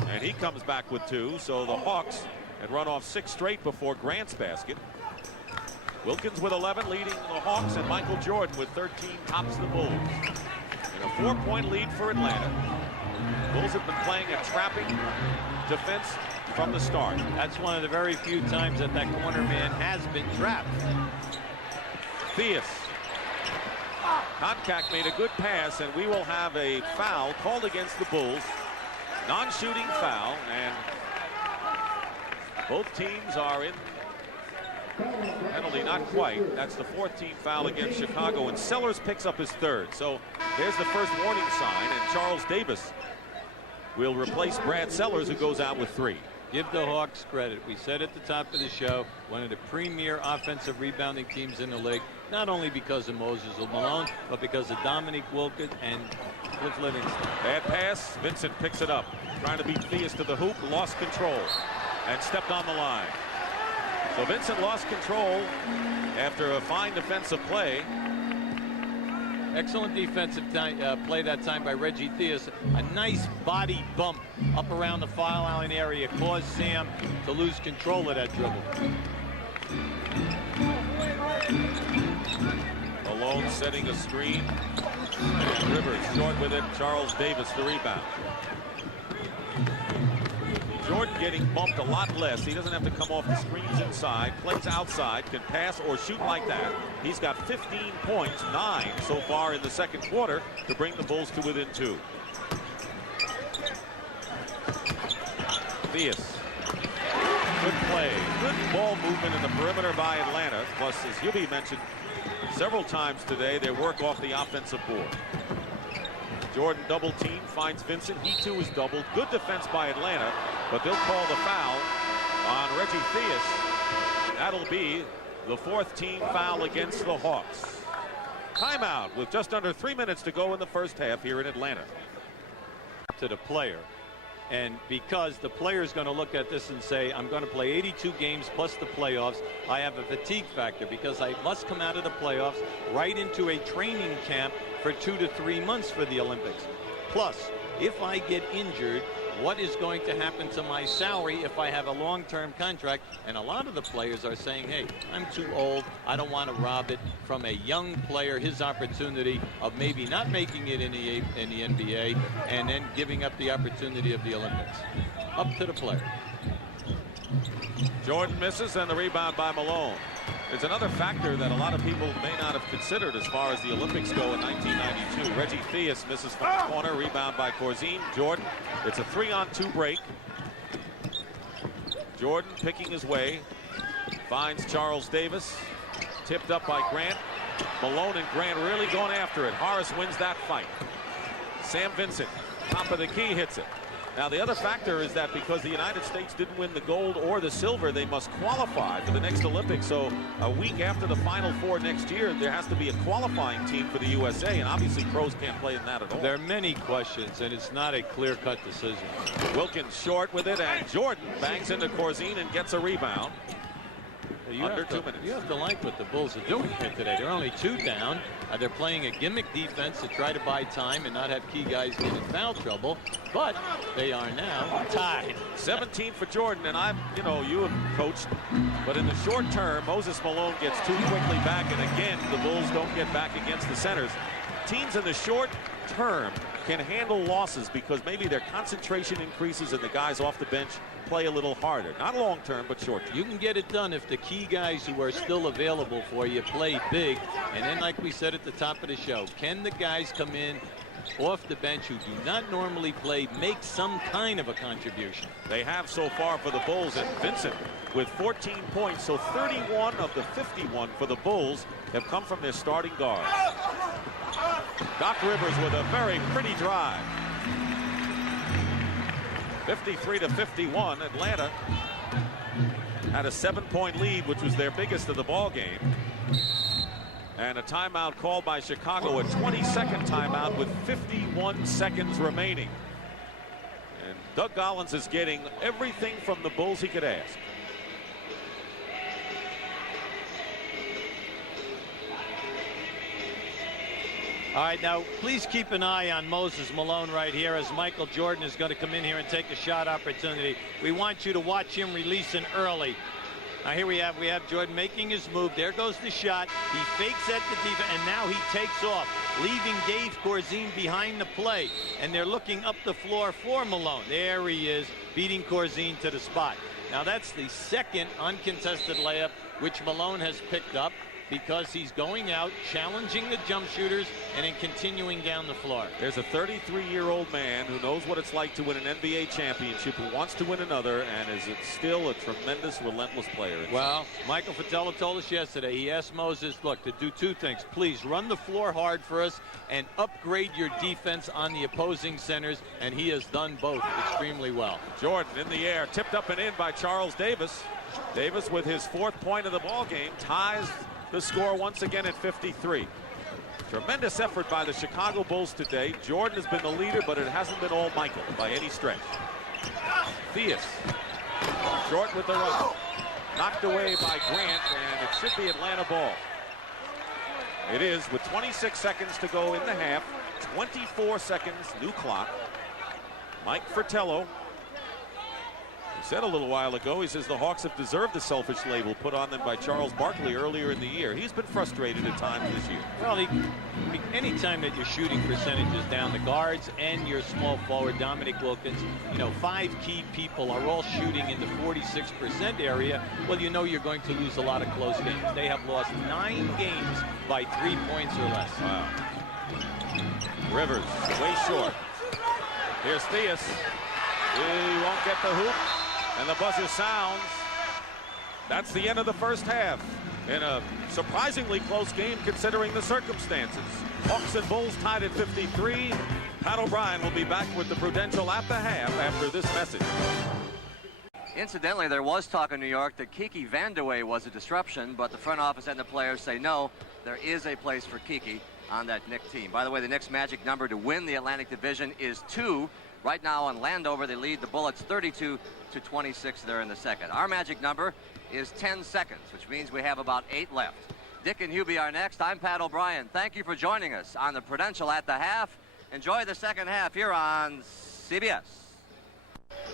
and he comes back with 2. So the Hawks had run off 6 straight before Grant's basket. Wilkins with 11 leading the Hawks, and Michael Jordan with 13 tops the Bulls. And a 4-point lead for Atlanta. Bulls have been playing a trapping defense from the start. That's one of the very few times that corner man has been trapped. Theus Koncak made a good pass, and we will have a foul called against the Bulls. Non-shooting foul, and both teams are in penalty, not quite. That's the 4th team foul against Chicago, and Sellers picks up his 3rd. So there's the first warning sign, and Charles Davis will replace Brad Sellers, who goes out with 3. Give the Hawks credit. We said at the top of the show, one of the premier offensive rebounding teams in the league, not only because of Moses Malone, but because of Dominique Wilkins and Cliff Livingston. Bad pass. Vincent picks it up. Trying to beat Theus to the hoop. Lost control and stepped on the line. So Vincent lost control after a fine defensive play. Excellent defensive play that time by Reggie Theus. A nice body bump up around the foul line area caused Sam to lose control of that dribble. Malone setting a screen. Rivers short with it. Charles Davis the rebound. Jordan getting bumped a lot less. He doesn't have to come off the screens inside. Plays outside, can pass or shoot like that. He's got 15 points, 9 so far in the second quarter to bring the Bulls to within 2. Theus. Good play. Good ball movement in the perimeter by Atlanta. Plus, as Hubie mentioned several times today, they work off the offensive board. Jordan double team, finds Vincent. He too is doubled. Good defense by Atlanta, but they'll call the foul on Reggie Theus. That'll be the 4th team foul against the Hawks. Timeout with just under 3 minutes to go in the first half here in Atlanta. To the player. And because the player is going to look at this and say, I'm going to play 82 games plus the playoffs, I have a fatigue factor because I must come out of the playoffs right into a training camp for 2 to 3 months for the Olympics. Plus, if I get injured, what is going to happen to my salary if I have a long-term contract? And a lot of the players are saying, hey, I'm too old. I don't want to rob it from a young player, his opportunity of maybe not making it in the NBA and then giving up the opportunity of the Olympics. Up to the player. Jordan misses, and the rebound by Malone. It's another factor that a lot of people may not have considered as far as the Olympics go in 1992. Reggie Theus misses from the corner. Rebound by Corzine. Jordan. It's a 3-on-2 break. Jordan picking his way. Finds Charles Davis. Tipped up by Grant. Malone and Grant really going after it. Horace wins that fight. Sam Vincent, top of the key, hits it. Now, the other factor is that because the United States didn't win the gold or the silver, they must qualify for the next Olympics. So a week after the Final Four next year, there has to be a qualifying team for the USA, and obviously pros can't play in that at all. There are many questions, and it's not a clear-cut decision. Wilkins short with it, and Jordan bangs into Corzine and gets a rebound. Under 2 minutes. You have to like what the Bulls are doing here today. They're only 2 down. They're playing a gimmick defense to try to buy time and not have key guys get in foul trouble. But they are now tied. 17 for Jordan, and you have coached, but in the short term, Moses Malone gets too quickly back, and again, the Bulls don't get back against the centers. Teams in the short term can handle losses because maybe their concentration increases and the guys off the bench play a little harder. Not long term, but short term. You can get it done if the key guys who are still available for you play big. And then, like we said at the top of the show, can the guys come in off the bench who do not normally play make some kind of a contribution? They have so far for the Bulls, and Vincent with 14 points. So 31 of the 51 for the Bulls have come from their starting guard. Doc Rivers with a very pretty drive. 53-51. Atlanta had a 7-point lead, which was their biggest of the ball game. And a timeout called by Chicago, a 20-second timeout with 51 seconds remaining. And Doug Collins is getting everything from the Bulls he could ask. All right, now please keep an eye on Moses Malone right here as Michael Jordan is going to come in here and take a shot opportunity. We want you to watch him releasing early. Now here we have Jordan making his move. There goes the shot. He fakes at the defense, and now he takes off, leaving Dave Corzine behind the play. And they're looking up the floor for Malone. There he is, beating Corzine to the spot. Now that's the second uncontested layup which Malone has picked up. because he's going out, challenging the jump shooters, and then continuing down the floor. There's a 33-year-old man who knows what it's like to win an NBA championship, who wants to win another, and is still a tremendous, relentless player. Well, Michael Fratello told us yesterday, he asked Moses, look, to do two things. Please run the floor hard for us and upgrade your defense on the opposing centers, and he has done both extremely well. Jordan in the air, tipped up and in by Charles Davis. Davis, with his 4th point of the ball game, ties the score once again at 53. Tremendous effort by the Chicago Bulls today. Jordan has been the leader, but it hasn't been all Michael by any stretch. Theus, short with the run. Knocked away by Grant, and it should be Atlanta ball. It is, with 26 seconds to go in the half. 24 seconds, new clock. Mike Fratello. He said a little while ago, he says the Hawks have deserved the selfish label put on them by Charles Barkley earlier in the year. He's been frustrated at times this year. Well, anytime that your shooting percentage is down, the guards and your small forward, Dominique Wilkins, 5 key people are all shooting in the 46% area. Well, you're going to lose a lot of close games. They have lost 9 games by 3 points or less. Wow. Rivers, way short. Here's Theus. He won't get the hoop. And the buzzer sounds. That's the end of the first half in a surprisingly close game considering the circumstances. Hawks and Bulls tied at 53. Pat O'Brien will be back with the Prudential at the half after this message. Incidentally, there was talk in New York that Kiki Vandeweghe was a disruption, but the front office and the players say no, there is a place for Kiki on that Knicks team. By the way, the Knicks' magic number to win the Atlantic Division is 2. Right now on Landover, they lead the Bullets 32-26 there in the second. Our magic number is 10 seconds, which means we have about 8 left. Dick and Hubie are next. I'm Pat O'Brien. Thank you for joining us on the Prudential at the half. Enjoy the second half here on CBS.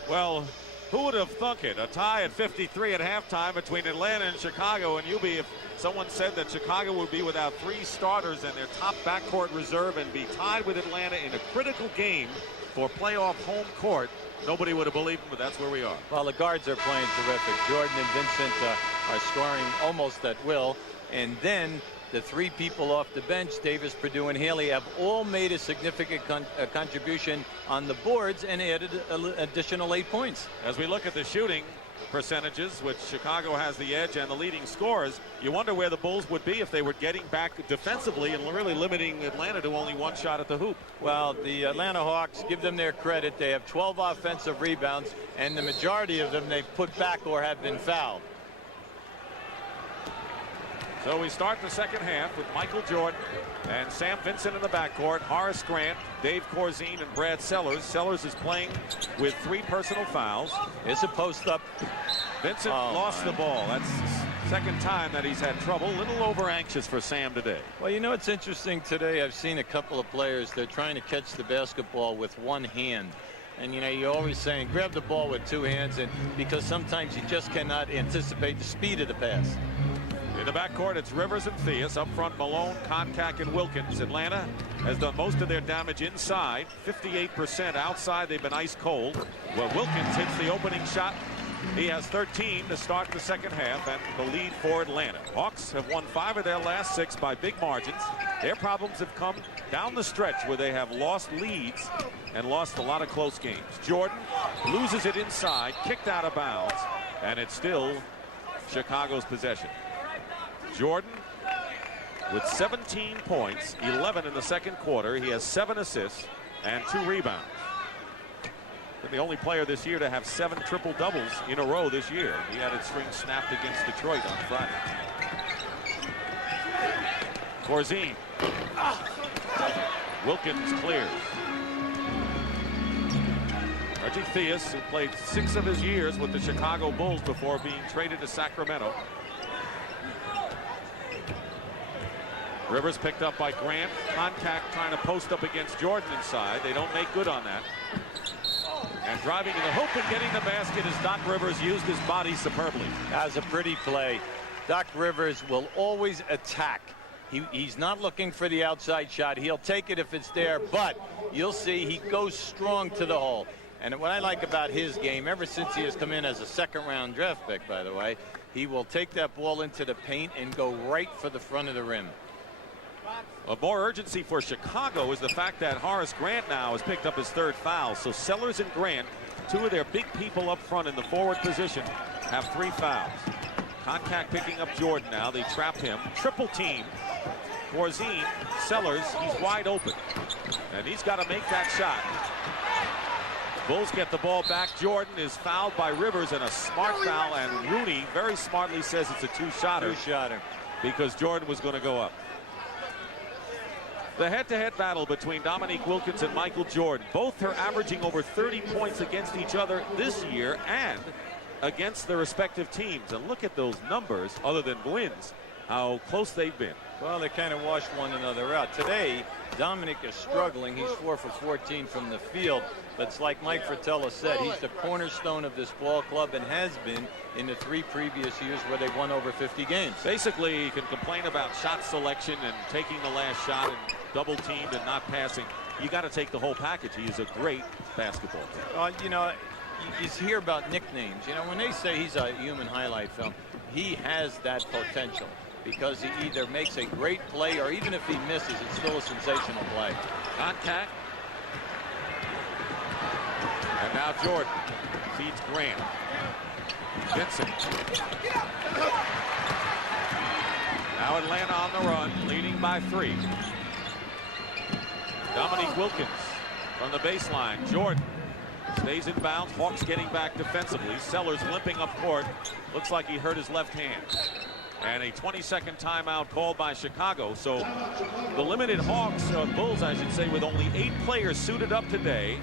Well, who would have thunk it? A tie at 53 at halftime between Atlanta and Chicago. And Hubie, if someone said that Chicago would be without 3 starters and their top backcourt reserve and be tied with Atlanta in a critical game for playoff home court, nobody would have believed him, but that's where we are. Well, the guards are playing terrific. Jordan and Vincent are scoring almost at will. And then the 3 people off the bench, Davis, Perdue, and Haley, have all made a significant contribution on the boards and added an additional 8 points. As we look at the shooting percentages, which Chicago has the edge, and the leading scorers, you wonder where the Bulls would be if they were getting back defensively and really limiting Atlanta to only 1 shot at the hoop. Well, the Atlanta Hawks, give them their credit. They have 12 offensive rebounds, and the majority of them they've put back or have been fouled. So we start the second half with Michael Jordan and Sam Vincent in the backcourt, Horace Grant, Dave Corzine, and Brad Sellers. Sellers is playing with 3 personal fouls. It's a post-up. Vincent lost the ball. That's the second time that he's had trouble. A little over-anxious for Sam today. Well, it's interesting today. I've seen a couple of players. They're trying to catch the basketball with 1 hand. And, you're always saying, grab the ball with 2 hands, and because sometimes you just cannot anticipate the speed of the pass. In the backcourt, it's Rivers and Theus. Up front, Malone, Koncak, and Wilkins. Atlanta has done most of their damage inside. 58% outside. They've been ice cold. Well, Wilkins hits the opening shot. He has 13 to start the second half, and the lead for Atlanta. Hawks have won 5 of their last 6 by big margins. Their problems have come down the stretch where they have lost leads and lost a lot of close games. Jordan loses it inside, kicked out of bounds, and it's still Chicago's possession. Jordan with 17 points, 11 in the second quarter. He has 7 assists and 2 rebounds. Been the only player this year to have 7 triple-doubles in a row this year. He had his string snapped against Detroit on Friday. Corzine. Wilkins clears. Reggie Theus, who played 6 of his years with the Chicago Bulls before being traded to Sacramento. Rivers picked up by Grant. Koncak trying to post up against Jordan inside. They don't make good on that. And driving to the hoop and getting the basket as Doc Rivers used his body superbly. That was a pretty play. Doc Rivers will always attack. He's not looking for the outside shot. He'll take it if it's there, but you'll see he goes strong to the hole. And what I like about his game, ever since he has come in as a 2nd-round draft pick, by the way, he will take that ball into the paint and go right for the front of the rim. Of more urgency for Chicago is the fact that Horace Grant now has picked up his 3rd foul. So Sellers and Grant, 2 of their big people up front in the forward position, have 3 fouls. Contact picking up Jordan now. They trap him. Triple team. Borzine, Sellers, he's wide open. And he's got to make that shot. Bulls get the ball back. Jordan is fouled by Rivers, and a smart foul, and Rooney very smartly says it's a 2-shotter. 2-shotter. Because Jordan was going to go up. The head-to-head battle between Dominique Wilkins and Michael Jordan. Both are averaging over 30 points against each other this year and against their respective teams. And look at those numbers, other than wins, how close they've been. Well, they kind of washed one another out. Today, Dominic is struggling. He's 4 for 14 from the field. But it's like Mike Fratello said, he's the cornerstone of this ball club and has been in the 3 previous years where they won over 50 games. Basically, you can complain about shot selection and taking the last shot and double teamed and not passing. You got to take the whole package. He is a great basketball player. You know, you hear about nicknames. You know, when they say he's a human highlight film, he has that potential, because he either makes a great play, or even if he misses, it's still a sensational play. Contact. And now Jordan feeds Grant. Vincent. Now Atlanta on the run, leading by 3. Dominique Wilkins from the baseline. Jordan stays in bounds. Hawks getting back defensively. Sellers limping up court. Looks like he hurt his left hand. And a 20-second timeout called by Chicago. So the limited Hawks, Bulls, I should say, with only 8 players suited up today,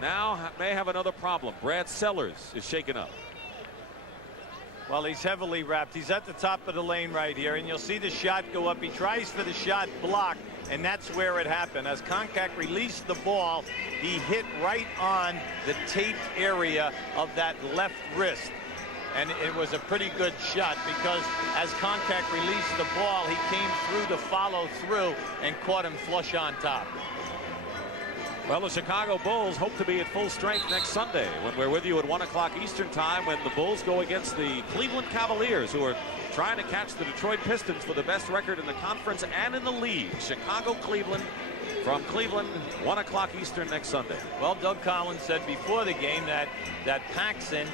now may have another problem. Brad Sellers is shaken up. Well, he's heavily wrapped. He's at the top of the lane right here, and you'll see the shot go up. He tries for the shot blocked, and that's where it happened. As Contact released the ball, he hit right on the taped area of that left wrist. And it was a pretty good shot, because as Contact released the ball, he came through to follow through and caught him flush on top. Well, the Chicago Bulls hope to be at full strength next Sunday when we're with you at 1 o'clock Eastern time, when the Bulls go against the Cleveland Cavaliers, who are trying to catch the Detroit Pistons for the best record in the conference and in the league. Chicago-Cleveland, from Cleveland, 1 o'clock Eastern next Sunday. Well, Doug Collins said before the game that Paxson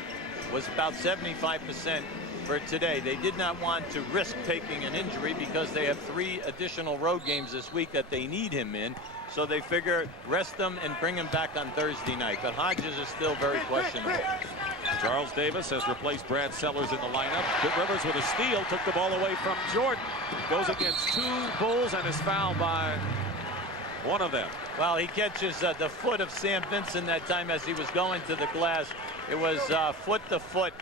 was about 75% for today. They did not want to risk taking an injury, because they have 3 additional road games this week that they need him in. So they figure rest them and bring him back on Thursday night. But Hodges is still very questionable. Charles Davis has replaced Brad Sellers in the lineup. Rivers with a steal took the ball away from Jordan. Goes against 2 Bulls and is fouled by one of them. Well, he catches the foot of Sam Vincent that time as he was going to the glass. It was foot to foot.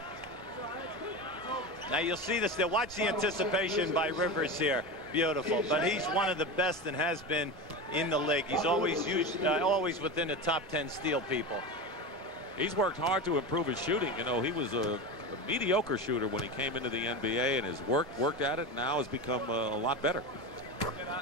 Now you'll see this there. Watch the anticipation by Rivers here. Beautiful. But he's one of the best and has been in the league. He's always always within the top 10 steal people. He's worked hard to improve his shooting. You know, he was a mediocre shooter when he came into the NBA, and his worked at it, now has become a lot better.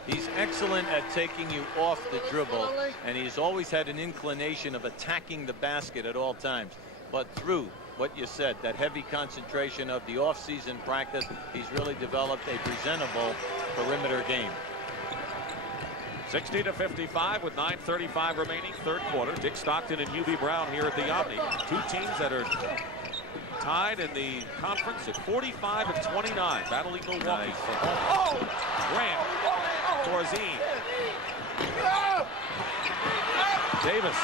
He's excellent at taking you off the dribble, and he's always had an inclination of attacking the basket at all times. But through what you said, that heavy concentration of the off-season practice, he's really developed a presentable perimeter game. 60-55 with 9:35 remaining, third quarter. Dick Stockton and UB Brown here at the Omni. 2 teams that are tied in the conference at 45-29, battling Milwaukee. Nice. Oh! Grant, Borzine, Davis.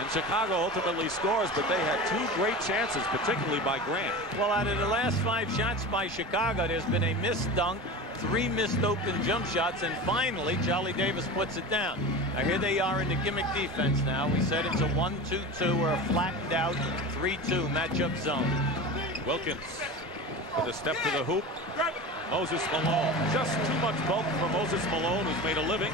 And Chicago ultimately scores, but they had 2 great chances, particularly by Grant. Well, out of the last 5 shots by Chicago, there's been a missed dunk, 3 missed open jump shots, and finally Charlie Davis puts it down. Now here they are in the gimmick defense now. We said it's a 1-2-2 or a flattened out 3-2 matchup zone. Wilkins with a step to the hoop. Moses Malone. Just too much bulk for Moses Malone, who's made a living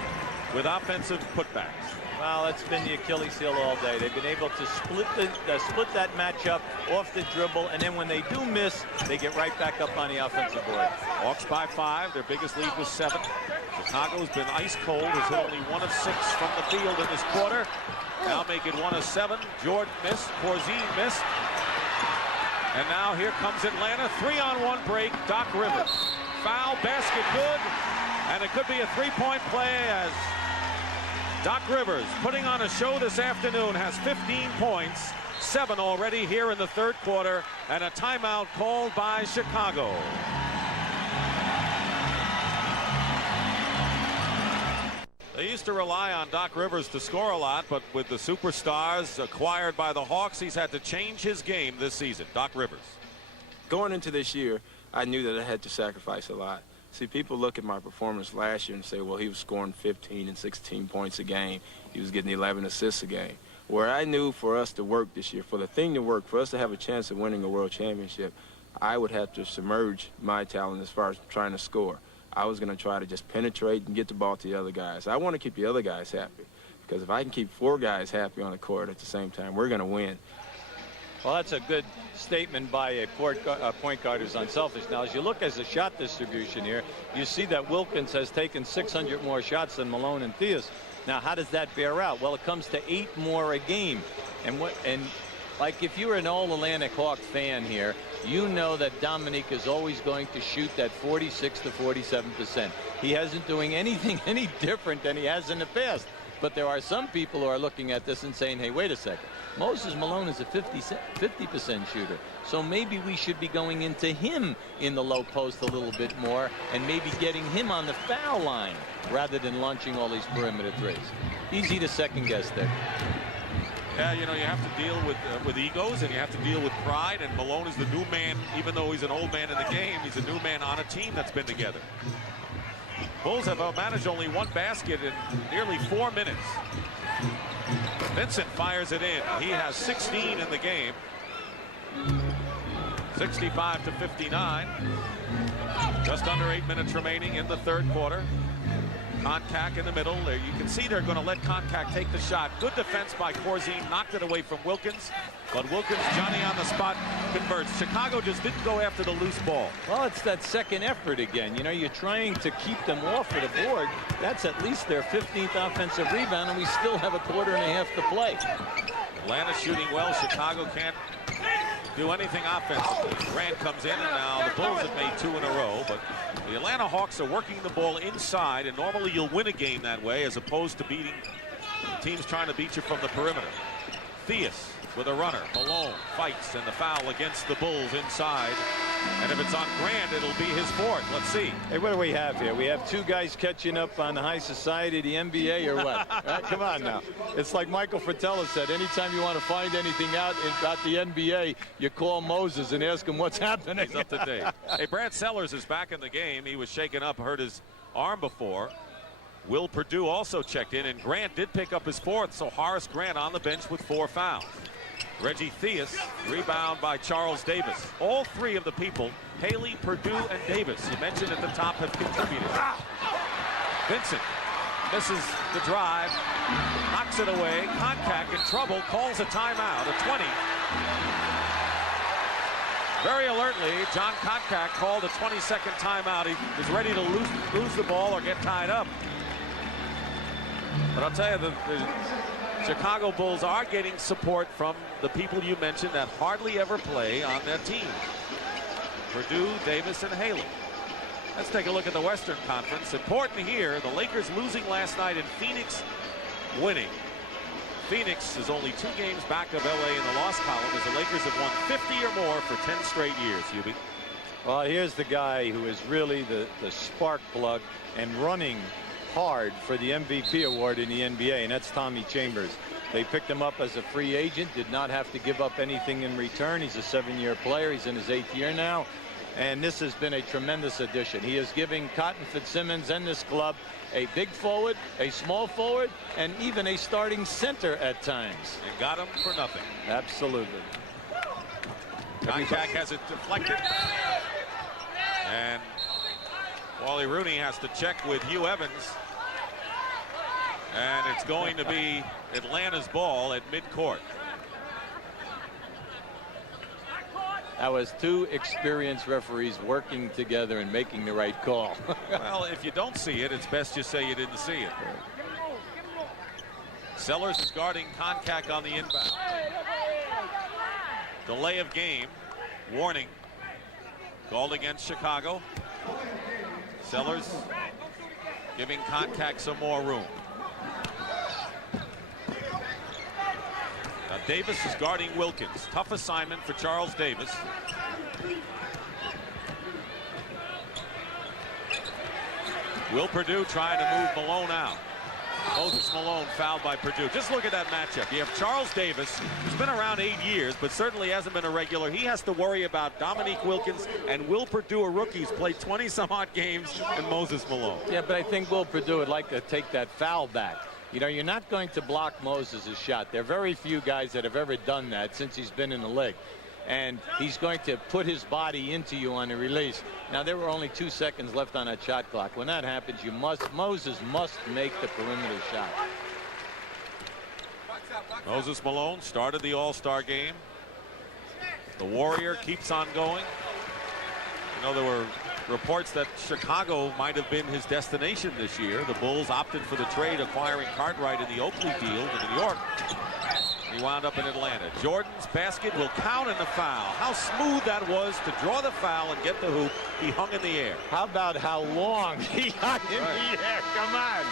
with offensive putbacks. Well, that's been the Achilles heel all day. They've been able to split that matchup off the dribble, and then when they do miss, they get right back up on the offensive board. Hawks by 5. Their biggest lead was 7. Chicago's been ice cold. Has hit only 1 of 6 from the field in this quarter. Now make it 1 of 7. Jordan missed. Borzine missed. And now here comes Atlanta. 3-on-1 break. Doc Rivers. Foul, basket good. And it could be a three-point play as Doc Rivers, putting on a show this afternoon, has 15 points. 7 already here in the third quarter. And a timeout called by Chicago. They used to rely on Doc Rivers to score a lot, but with the superstars acquired by the Hawks, he's had to change his game this season. Doc Rivers. Going into this year, I knew that I had to sacrifice a lot. See, people look at my performance last year and say, well, he was scoring 15 and 16 points a game. He was getting 11 assists a game. Where I knew for us to work this year, for the thing to work, for us to have a chance of winning a world championship, I would have to submerge my talent as far as trying to score. I was going to try to just penetrate and get the ball to the other guys. I want to keep the other guys happy, because if I can keep 4 guys happy on the court at the same time, we're going to win. Well, that's a good statement by a point guard who's unselfish. Now, as you look at the shot distribution here, you see that Wilkins has taken 600 more shots than Malone and Theus. Now, how does that bear out? Well, it comes to 8 more a game. And like, if you're an all-Atlantic Hawk fan here, you know that Dominique is always going to shoot that 46 to 47%. He hasn't doing anything any different than he has in the past. But there are some people who are looking at this and saying, hey, wait a second. Moses Malone is a 50% shooter. So maybe we should be going into him in the low post a little bit more and maybe getting him on the foul line rather than launching all these perimeter threes. Easy to second guess there. Yeah, you know, you have to deal with egos, and you have to deal with pride, and Malone is the new man. Even though he's an old man in the game, he's a new man on a team that's been together. Bulls have managed only 1 basket in nearly 4 minutes. Vincent fires it in. He has 16 in the game. 65 to 59. Just under 8 minutes remaining in the third quarter. Koncak in the middle. There you can see they're going to let Koncak take the shot. Good defense by Corzine. Knocked it away from Wilkins. But Wilkins, Johnny on the spot, converts. Chicago just didn't go after the loose ball. Well, it's that second effort again. You know, you're trying to keep them off of the board. That's at least their 15th offensive rebound, and we still have a quarter and a half to play. Atlanta shooting well. Chicago can't do anything offensively. Grant comes in, and now the Bulls have made 2 in a row, but the Atlanta Hawks are working the ball inside, and normally you'll win a game that way as opposed to beating teams trying to beat you from the perimeter. Theus with a runner. Malone fights, and the foul against the Bulls inside. And if it's on Grant, it'll be his 4th. Let's see. Hey, what do we have here? We have 2 guys catching up on the high society, the NBA, or what? Right? Come on now. It's like Michael Fratello said, anytime you want to find anything out about the NBA, you call Moses and ask him what's happening. He's up to date. Hey, Brad Sellers is back in the game. He was shaken up, hurt his arm before. Will Perdue also checked in, and Grant did pick up his 4th, so Horace Grant on the bench with 4 fouls. Reggie Theus, rebound by Charles Davis. All 3 of the people, Haley, Perdue, and Davis, you mentioned at the top, have contributed. Vincent misses the drive, knocks it away. Koncak in trouble, calls a timeout, a 20. Very alertly, John Koncak called a 20-second timeout. He was ready to lose the ball or get tied up. But I'll tell you, the Chicago Bulls are getting support from the people you mentioned that hardly ever play on their team. Perdue, Davis, and Haley. Let's take a look at the Western Conference. Important here, the Lakers losing last night and Phoenix winning. Phoenix is only 2 games back of LA in the loss column as the Lakers have won 50 or more for 10 straight years, Hubie. Well, here's the guy who is really the spark plug and running hard for the MVP award in the NBA, and that's Tommy Chambers. They picked him up as a free agent, did not have to give up anything in return. He's a 7-year player. He's in his 8th year now, and this has been a tremendous addition. He is giving Cotton Fitzsimmons and this club a big forward, a small forward, and even a starting center at times. And got him for nothing. Absolutely. Koncak has it deflected. And Wally Rooney has to check with Hugh Evans. And it's going to be Atlanta's ball at midcourt. That was 2 experienced referees working together and making the right call. Well, if you don't see it, it's best you say you didn't see it. Sellers is guarding Koncak on the inbound. Delay of game. Warning called against Chicago. Sellers giving Contact some more room. Now Davis is guarding Wilkins. Tough assignment for Charles Davis. Will Perdue trying to move Malone out. Moses Malone fouled by Perdue. Just look at that matchup. You have Charles Davis, who's been around 8 years, but certainly hasn't been a regular. He has to worry about Dominique Wilkins and Will Perdue, a rookie who's played 20-some-odd games, and Moses Malone. Yeah, but I think Will Perdue would like to take that foul back. You know, you're not going to block Moses' shot. There are very few guys that have ever done that since he's been in the league. And he's going to put his body into you on the release. Now, there were only 2 seconds left on that shot clock. When that happens, Moses must make the perimeter shot. Moses Malone started the All-Star game. The Warrior keeps on going. You know, there were reports that Chicago might have been his destination this year. The Bulls opted for the trade, acquiring Cartwright in the Oakley deal to New York. He wound up in Atlanta. Jordan's basket will count in the foul. How smooth that was to draw the foul and get the hoop. He hung in the air. How about how long he hung in the air? Come on.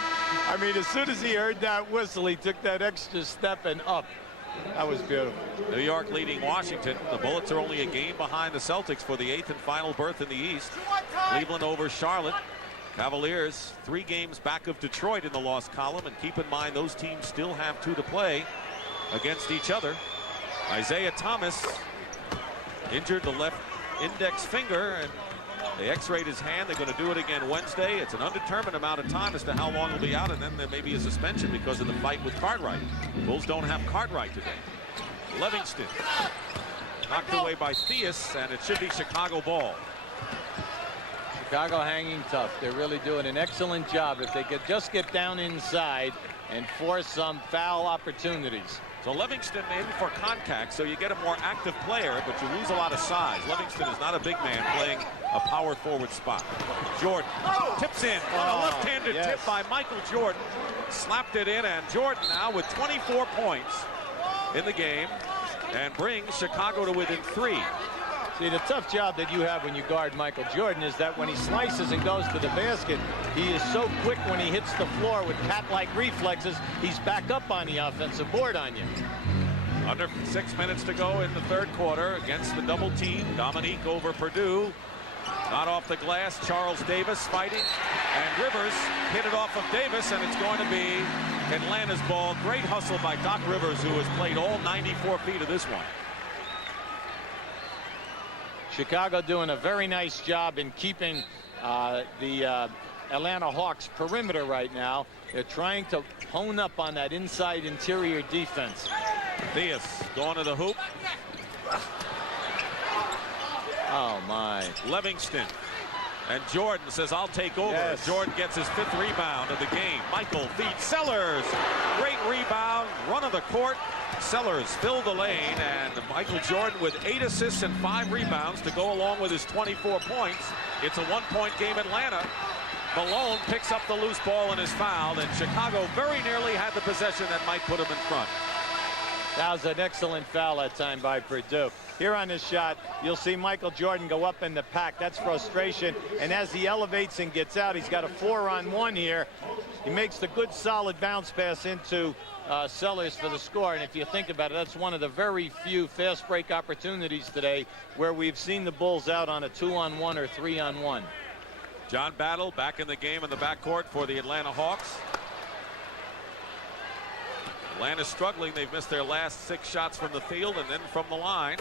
I mean, as soon as he heard that whistle, he took that extra step and up. That was beautiful. New York leading Washington. The Bullets are only a game behind the Celtics for the 8th and final berth in the East. Cleveland over Charlotte. Cavaliers 3 games back of Detroit in the loss column. And keep in mind, those teams still have 2 to play against each other. Isaiah Thomas injured the left index finger, and they x-rayed his hand. They're going to do it again Wednesday. It's an undetermined amount of time as to how long he'll be out, and then there may be a suspension because of the fight with Cartwright. Bulls don't have Cartwright today. Livingston knocked away by Theus, and it should be Chicago ball. Chicago hanging tough. They're really doing an excellent job if they could just get down inside and force some foul opportunities. So Livingston in for contact, so you get a more active player, but you lose a lot of size. Livingston is not a big man playing a power forward spot. Jordan tips in on a left-handed tip by Michael Jordan. Slapped it in, and Jordan now with 24 points in the game and brings Chicago to within 3. See, the tough job that you have when you guard Michael Jordan is that when he slices and goes to the basket, he is so quick when he hits the floor with cat-like reflexes, he's back up on the offensive board on you. Under 6 minutes to go in the 3rd quarter against the double team. Dominique over Perdue. Not off the glass. Charles Davis fighting. And Rivers hit it off of Davis, and it's going to be Atlanta's ball. Great hustle by Doc Rivers, who has played all 94 feet of this one. Chicago doing a very nice job in keeping the Atlanta Hawks perimeter right now. They're trying to hone up on that inside interior defense. Theus going to the hoop. Oh my. Livingston. And Jordan says, I'll take over. Yes. Jordan gets his 5th rebound of the game. Michael feeds Sellers. Great rebound. Run of the court. Sellers filled the lane, and Michael Jordan with 8 assists and 5 rebounds to go along with his 24 points. It's a 1-point game Atlanta. Malone picks up the loose ball and is fouled, and Chicago very nearly had the possession that might put him in front. That was an excellent foul that time by Perdue. Here on this shot, you'll see Michael Jordan go up in the pack. That's frustration. And as he elevates and gets out, he's got a 4-on-1 here. He makes the good solid bounce pass into Sellers for the score. And if you think about it, that's one of the very few fast break opportunities today where we've seen the Bulls out on a 2-on-1 or 3-on-1. John Battle back in the game in the backcourt for the Atlanta Hawks. Atlanta's struggling. They've missed their last 6 shots from the field and then from the line.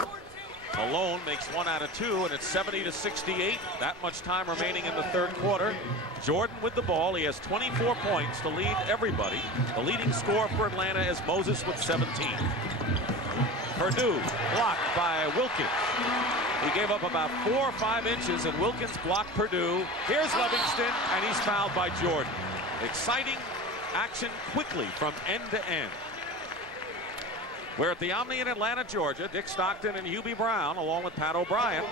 Malone makes 1 out of 2, and it's 70-68. That much time remaining in the 3rd quarter. Jordan with the ball. He has 24 points to lead everybody. The leading scorer for Atlanta is Moses with 17. Perdue blocked by Wilkins. He gave up about 4 or 5 inches, and Wilkins blocked Perdue. Here's Livingston, and he's fouled by Jordan. Exciting action quickly from end to end. We're at the Omni in Atlanta, Georgia. Dick Stockton and Hubie Brown, along with Pat O'Brien.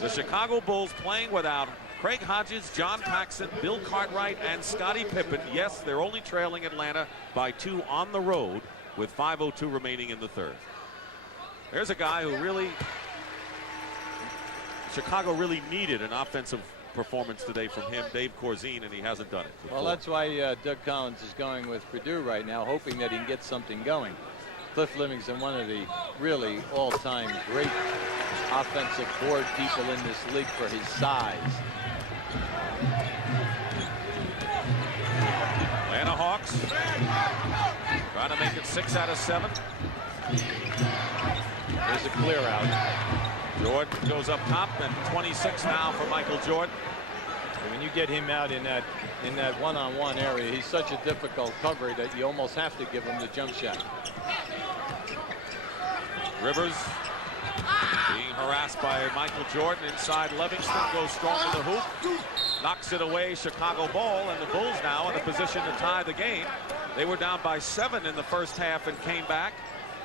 The Chicago Bulls playing without Craig Hodges, John Paxson, Bill Cartwright, and Scottie Pippen. Yes, they're only trailing Atlanta by 2 on the road with 5:02 remaining in the 3rd. There's a guy who really Chicago really needed an offensive performance today from him, Dave Corzine, and he hasn't done it. Well, that's why Doug Collins is going with Purdue right now, hoping that he can get something going. Cliff Livingston, one of the really all-time great offensive board people in this league for his size. Atlanta Hawks trying to make it 6 out of 7. There's a clear out. Jordan goes up top, and 26 now for Michael Jordan. When you get him out in that one-on-one area, he's such a difficult cover that you almost have to give him the jump shot. Rivers being harassed by Michael Jordan inside. Livingston goes strong to the hoop, knocks it away. Chicago ball, and the Bulls now in a position to tie the game. They were down by 7 in the first half and came back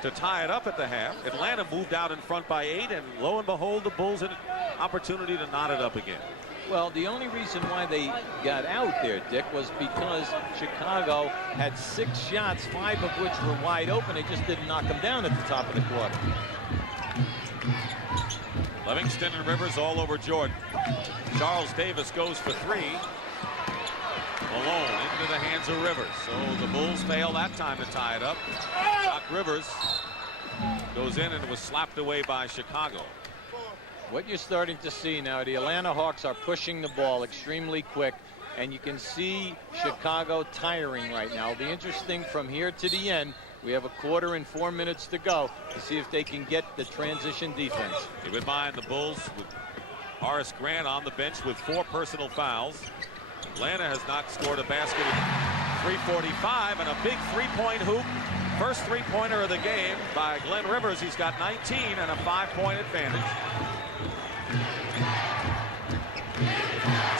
to tie it up at the half. Atlanta moved out in front by 8, and lo and behold, the Bulls had an opportunity to knot it up again. Well, the only reason why they got out there, Dick, was because Chicago had 6 shots, 5 of which were wide open. They just didn't knock them down at the top of the quarter. Livingston and Rivers all over Jordan. Charles Davis goes for 3. Malone into the hands of Rivers. So the Bulls fail that time to tie it up. Doc Rivers goes in and was slapped away by Chicago. What you're starting to see now, the Atlanta Hawks are pushing the ball extremely quick, and you can see Chicago tiring right now. It'll be interesting from here to the end. We have 1/4 and 4 minutes to go to see if they can get the transition defense. Keep in mind the Bulls with Horace Grant on the bench with 4 personal fouls. Atlanta has not scored a basket in 3:45, and a big 3-point hoop. First 3-pointer of the game by Glenn Rivers. He's got 19 and a 5-point advantage.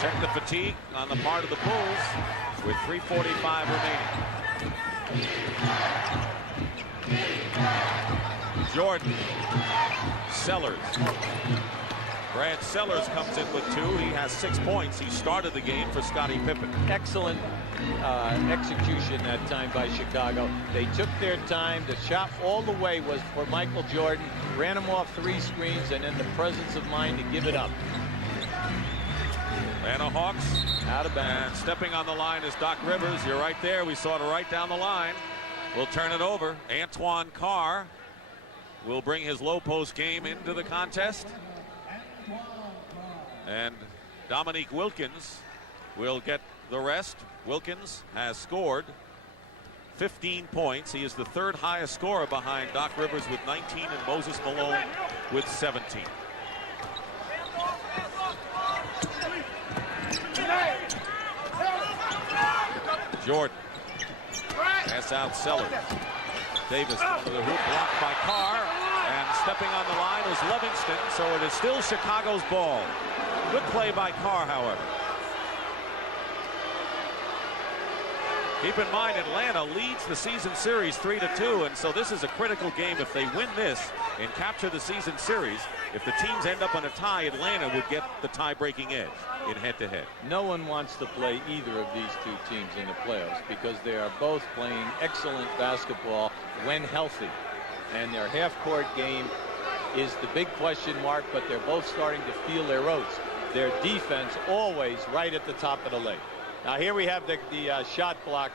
Check the fatigue on the part of the Bulls with 3:45 remaining. Jordan. Sellers. Brad Sellers comes in with 2. He has 6 points. He started the game for Scottie Pippen. Excellent execution that time by Chicago. They took their time. The shot all the way was for Michael Jordan. Ran him off 3 screens, and then the presence of mind to give it up. Atlanta Hawks out of bounds. And stepping on the line is Doc Rivers. You're right there. We saw it right down the line. We'll turn it over. Antoine Carr will bring his low post game into the contest. And Dominique Wilkins will get the rest. Wilkins has scored 15 points. He is the 3rd highest scorer behind Doc Rivers with 19 and Moses Malone with 17. Jordan. Pass out Sellers. Davis to the hoop, blocked by Carr. And stepping on the line was Livingston. So it is still Chicago's ball. Good play by Carr, however. Keep in mind, Atlanta leads the season series 3-2, and so this is a critical game. If they win this and capture the season series, if the teams end up on a tie, Atlanta would get the tie-breaking edge in head-to-head. No one wants to play either of these 2 teams in the playoffs because they are both playing excellent basketball when healthy. And their half-court game is the big question mark, but they're both starting to feel their oats. Their defense always right at the top of the lake. Now here we have the shot block.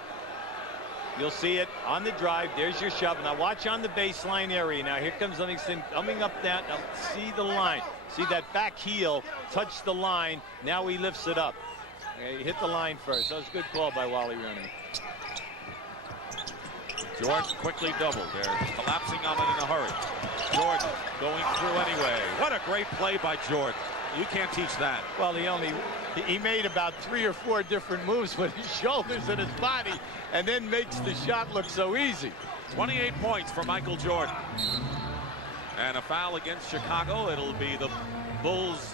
You'll see it on the drive. There's your shove. Now watch on the baseline area. Now here comes Livingston coming up that. Now see the line. See that back heel touch the line. Now he lifts it up. He hit the line first. That was a good call by Wally Rooney. Jordan quickly doubled. They're collapsing on it in a hurry. Jordan going through anyway. What a great play by Jordan. You can't teach that. Well, he made about 3 or 4 different moves with his shoulders and his body, and then makes the shot look so easy. 28 points for Michael Jordan. And a foul against Chicago. It'll be the Bulls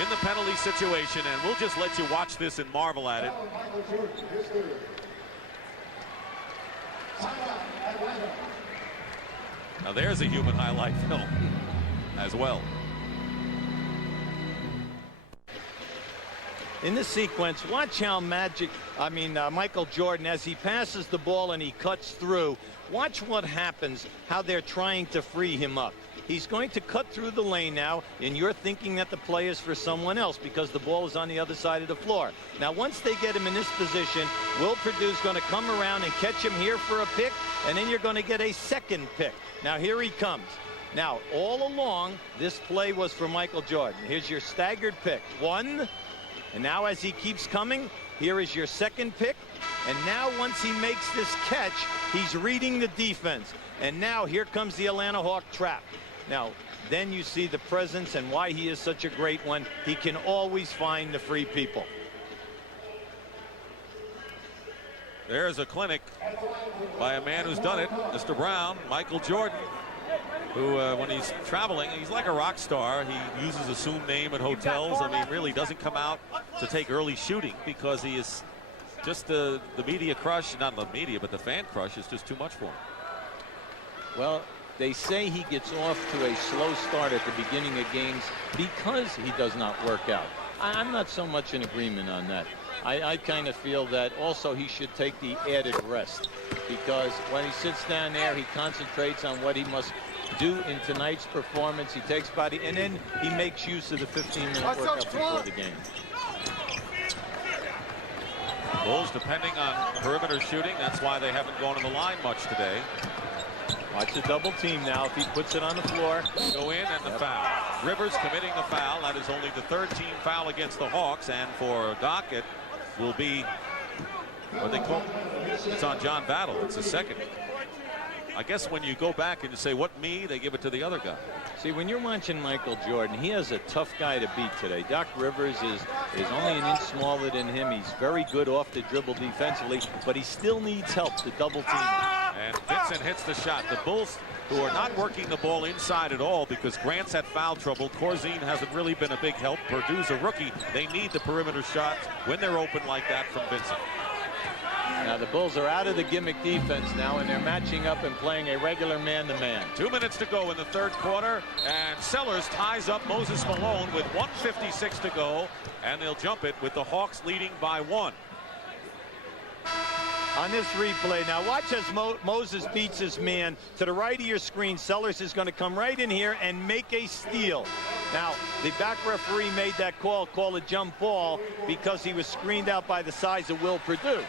in the penalty situation, and we'll just let you watch this and marvel at it. Now there's a human highlight film as well. In this sequence, watch how Michael Jordan, as he passes the ball and he cuts through, watch what happens, how they're trying to free him up. he's going to cut through the lane now, and you're thinking that the play is for someone else because the ball is on the other side of the floor. Now, once they get him in this position, Will Perdue's going to come around and catch him here for a pick, and then you're going to get a second pick. Now, here he comes. Now, all along, this play was for Michael Jordan. Here's your staggered pick. One, and now as he keeps coming, here is your second pick. And now once he makes this catch, he's reading the defense. And now here comes the Atlanta Hawk trap. Now, then you see the presence and why he is such a great one. He can always find the free people. There's a clinic by a man who's done it, Mr. Brown, Michael Jordan, who when he's traveling, he's like a rock star. He uses assumed name at hotels. I mean, really doesn't come out to take early shooting because he is just the media crush, not the media, but the fan crush is just too much for him. Well, they say he gets off to a slow start at the beginning of games because he does not work out. I'm not so much in agreement on that. I kind of feel that also he should take the added rest because when he sits down there, he concentrates on what he must do in tonight's performance. He takes body, and then he makes use of the 15-minute workout before the game. Bulls depending on perimeter shooting. That's why they haven't gone on the line much today. Watch the double team now. If he puts it on the floor, go in and the foul. Rivers committing the foul. That is only the third team foul against the Hawks, and for Dockett will be what they call it's on John Battle. It's the second. I guess when you go back and you say what me, they give it to the other guy. See, when you're watching Michael Jordan, he has a tough guy to beat today. Doc Rivers is only an inch smaller than him. He's very good off the dribble defensively, but he still needs help to double team. And Vincent hits the shot. The Bulls, who are not working the ball inside at all because Grant's had foul trouble. Corzine hasn't really been a big help. Perdue's a rookie. They need the perimeter shots when they're open like that from Vincent. Now the Bulls are out of the gimmick defense now, and they're matching up and playing a regular man-to-man. 2 minutes to go in the third quarter, and Sellers ties up Moses Malone with 1:56 to go, and they'll jump it with the Hawks leading by 1. On this replay now, watch as Moses beats his man to the right of your screen. Sellers is going to come right in here and make a steal. Now the back referee made that call a jump ball because he was screened out by the size of Will Perdue.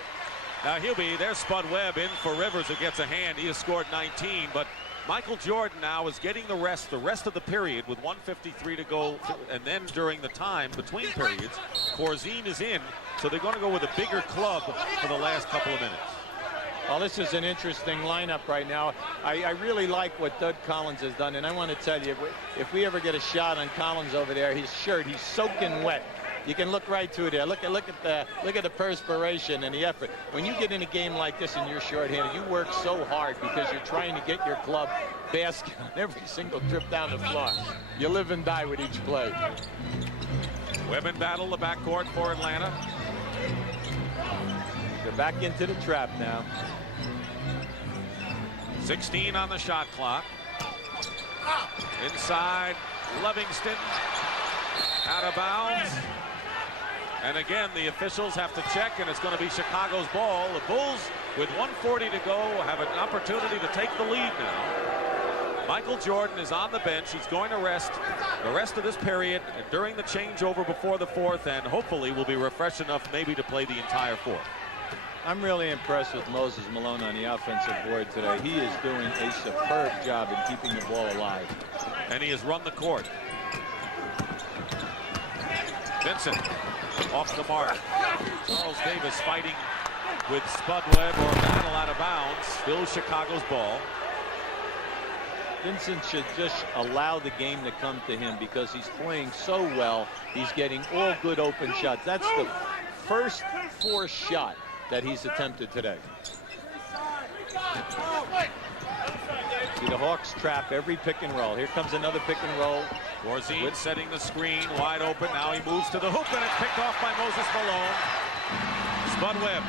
Now there's Spud Webb in for Rivers, who gets a hand. He has scored 19, but Michael Jordan now is getting the rest of the period with 1:53 to go, and then during the time between periods, Corzine is in, so they're going to go with a bigger club for the last couple of minutes. Well, this is an interesting lineup right now. I really like what Doug Collins has done, and I want to tell you, if we ever get a shot on Collins over there, his shirt, he's soaking wet. You can look right through there. Look at the perspiration and the effort. When you get in a game like this and you're shorthanded, you work so hard because you're trying to get your club basket on every single trip down the floor. You live and die with each play. Webb in battle the backcourt for Atlanta. They're back into the trap now. 16 on the shot clock. Inside, Livingston out of bounds. And again, the officials have to check, and it's going to be Chicago's ball. The Bulls, with 1:40 to go, have an opportunity to take the lead now. Michael Jordan is on the bench. He's going to rest the rest of this period and during the changeover before the fourth, and hopefully will be refreshed enough maybe to play the entire fourth. I'm really impressed with Moses Malone on the offensive board today. He is doing a superb job in keeping the ball alive. And he has run the court. Vincent off the mark. Charles Davis fighting with Spud Webb or Battle out of bounds. Still Chicago's ball. Vincent should just allow the game to come to him because he's playing so well. He's getting all good open shots. That's the first forced shot that he's attempted today. See the Hawks trap every pick and roll. Here comes another pick and roll. Corzine setting the screen wide open. Now he moves to the hoop, and it's picked off by Moses Malone. Spud Webb.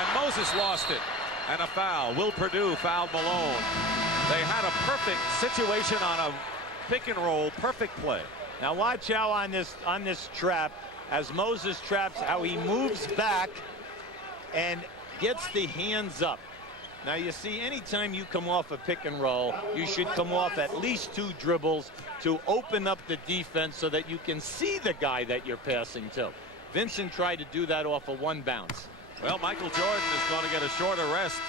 And Moses lost it. And a foul. Will Perdue fouled Malone. They had a perfect situation on a pick and roll. Perfect play. Now watch how on this trap, as Moses traps, how he moves back and gets the hands up. Now you see, anytime you come off a pick and roll, you should come off at least 2 dribbles to open up the defense so that you can see the guy that you're passing to. Vincent tried to do that off of 1 bounce. Well, Michael Jordan is going to get a shorter rest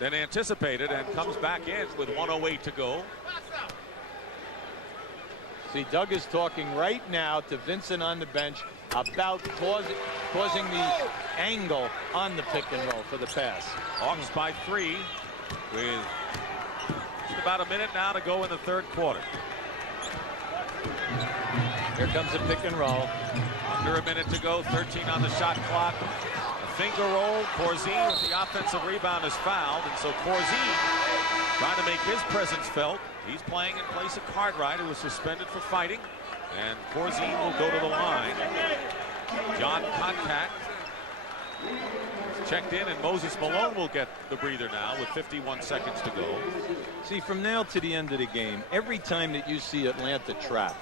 than anticipated and comes back in with 1:08 to go. See, Doug is talking right now to Vincent on the bench about causing the angle on the pick and roll for the pass. Hawks by 3 with just about a minute now to go in the 3rd quarter. Here comes a pick and roll. Under a minute to go, 13 on the shot clock. A finger roll. Corzine with the offensive rebound is fouled, and so Corzine trying to make his presence felt. He's playing in place of Cartwright, who was suspended for fighting, and Corzine will go to the line. John Konkak checked in, and Moses Malone will get the breather now with 51 seconds to go. See, from now to the end of the game, every time that you see Atlanta trap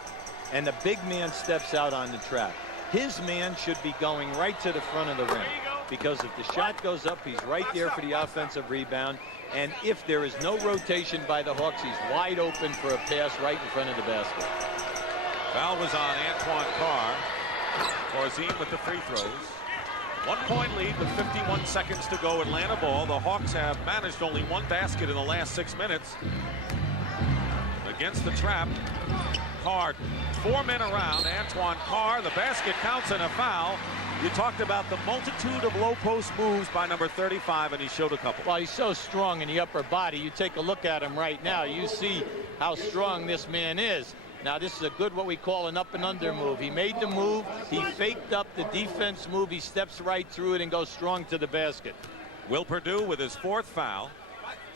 and the big man steps out on the trap, his man should be going right to the front of the rim, because if the shot goes up, he's right there for the offensive rebound, and if there is no rotation by the Hawks, he's wide open for a pass right in front of the basket. Foul was on Antoine Carr. Corzine with the free throws. 1-point lead with 51 seconds to go. Atlanta ball. The Hawks have managed only 1 basket in the last 6 minutes. Against the trap, Carr, 4 men around. Antoine Carr, the basket counts and a foul. You talked about the multitude of low post moves by number 35, and he showed a couple. Well, he's so strong in the upper body. You take a look at him right now, you see how strong this man is. Now, this is a good, what we call an up and under move. He made the move, he faked up the defense move, he steps right through it and goes strong to the basket. Will Perdue with his 4th foul.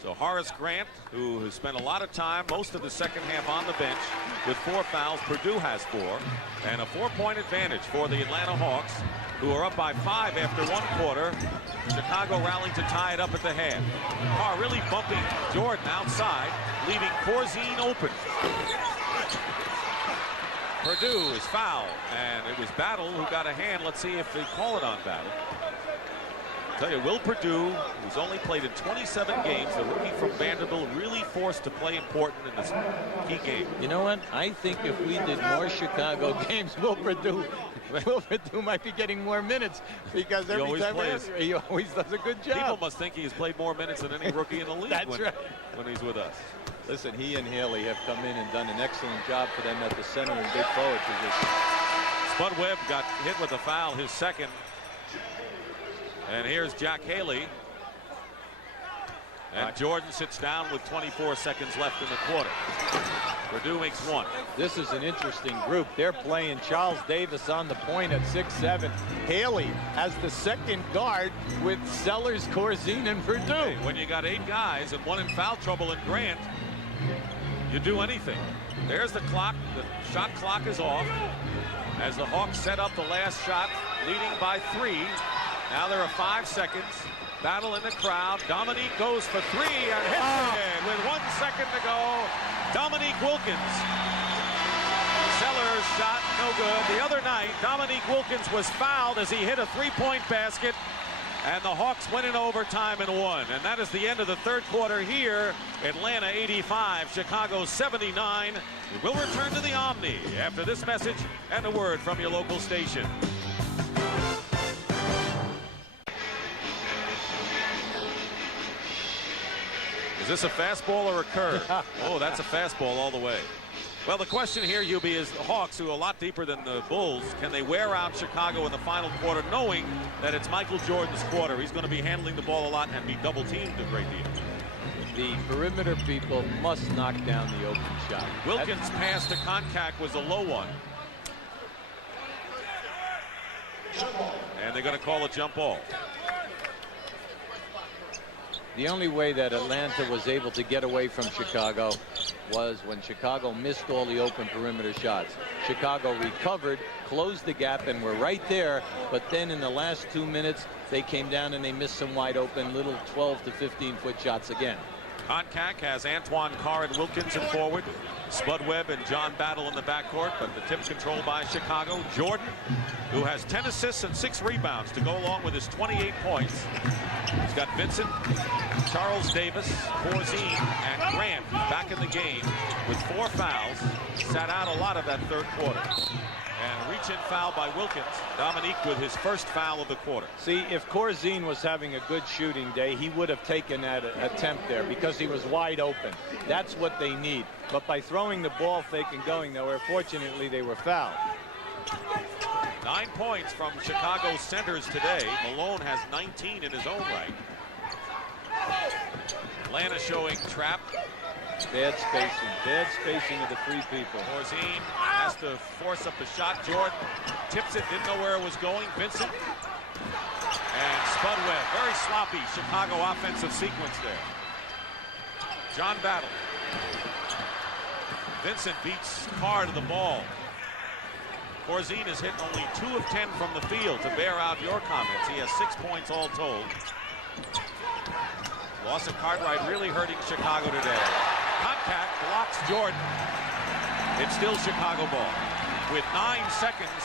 So Horace Grant, who has spent a lot of time, most of the second half on the bench, with 4 fouls. Perdue has 4. And a 4-point advantage for the Atlanta Hawks, who are up by 5 after 1 quarter. Chicago rallying to tie it up at the half. Carr really bumping Jordan outside, leaving Corzine open. Perdue is fouled, and it was Battle who got a hand. Let's see if they call it on Battle. I'll tell you, Will Perdue, who's only played in 27 games, the rookie from Vanderbilt, really forced to play important in this key game. You know what? I think if we did more Chicago games, Will Perdue might be getting more minutes, because every time he always does a good job. People must think he's played more minutes than any rookie in the league when he's with us. Listen, he and Haley have come in and done an excellent job for them at the center and big forward position. Spud Webb got hit with a foul, his 2nd. And here's Jack Haley. And Jordan sits down with 24 seconds left in the quarter. Perdue makes 1. This is an interesting group. They're playing Charles Davis on the point at 6'7". Haley as the 2nd guard with Sellers, Corzine, and Perdue. Hey, when you got 8 guys and 1 in foul trouble in Grant, you do anything. There's the clock. The shot clock is off as the Hawks set up the last shot, leading by 3. Now there are 5 seconds. Battle in the crowd. Dominique goes for 3 and hits it with 1 second to go. Dominique Wilkins. Sellers shot no good. The other night, Dominique Wilkins was fouled as he hit a 3-point basket, and the Hawks went in overtime and won. And that is the end of the 3rd quarter here. Atlanta 85, Chicago 79. We will return to the Omni after this message and a word from your local station. Is this a fastball or a curve? Oh, that's a fastball all the way. Well, the question here, Hubie, is the Hawks, who are a lot deeper than the Bulls, can they wear out Chicago in the final quarter, knowing that it's Michael Jordan's quarter? He's going to be handling the ball a lot and be double-teamed a great deal. The perimeter people must knock down the open shot. Wilkins' pass to Konkak was a low one. And they're going to call a jump ball. The only way that Atlanta was able to get away from Chicago was when Chicago missed all the open perimeter shots. Chicago recovered, closed the gap, and were right there. But then in the last 2 minutes, they came down and they missed some wide open little 12 to 15-foot shots again. Concac has Antoine Carr and Wilkins in forward. Spud Webb and John Battle in the backcourt, but the tip controlled by Chicago. Jordan, who has 10 assists and 6 rebounds to go along with his 28 points. He's got Vincent, Charles Davis, Corzine, and Grant back in the game with 4 fouls. Sat out a lot of that third quarter. And reach-in foul by Wilkins. Dominique with his first foul of the quarter. See, if Corzine was having a good shooting day, he would have taken that attempt there because he was wide open. That's what they need. But by throwing the ball fake and going nowhere, fortunately they were fouled. 9 points from Chicago centers today. Malone has 19 in his own right. Atlanta showing trap. Bad spacing of the 3 people. Corzine has to force up the shot. Jordan tips it, didn't know where it was going. Vincent and Spud Webb. Very sloppy Chicago offensive sequence there. John Battle. Vincent beats Carr to the ball. Corzine has hit only 2 of 10 from the field to bear out your comments. He has 6 points all told. Loss of Cartwright really hurting Chicago today. Contact blocks Jordan. It's still Chicago ball with 9 seconds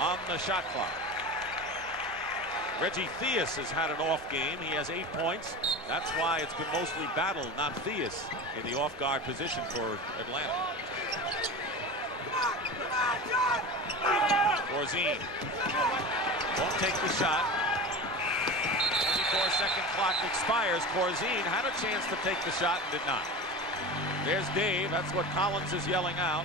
on the shot clock. Reggie Theus has had an off game. He has 8 points. That's why it's been mostly Battle, not Theus, in the off guard position for Atlanta. Corzine won't take the shot. 24-second clock expires. Corzine had a chance to take the shot and did not. There's Dave. That's what Collins is yelling out.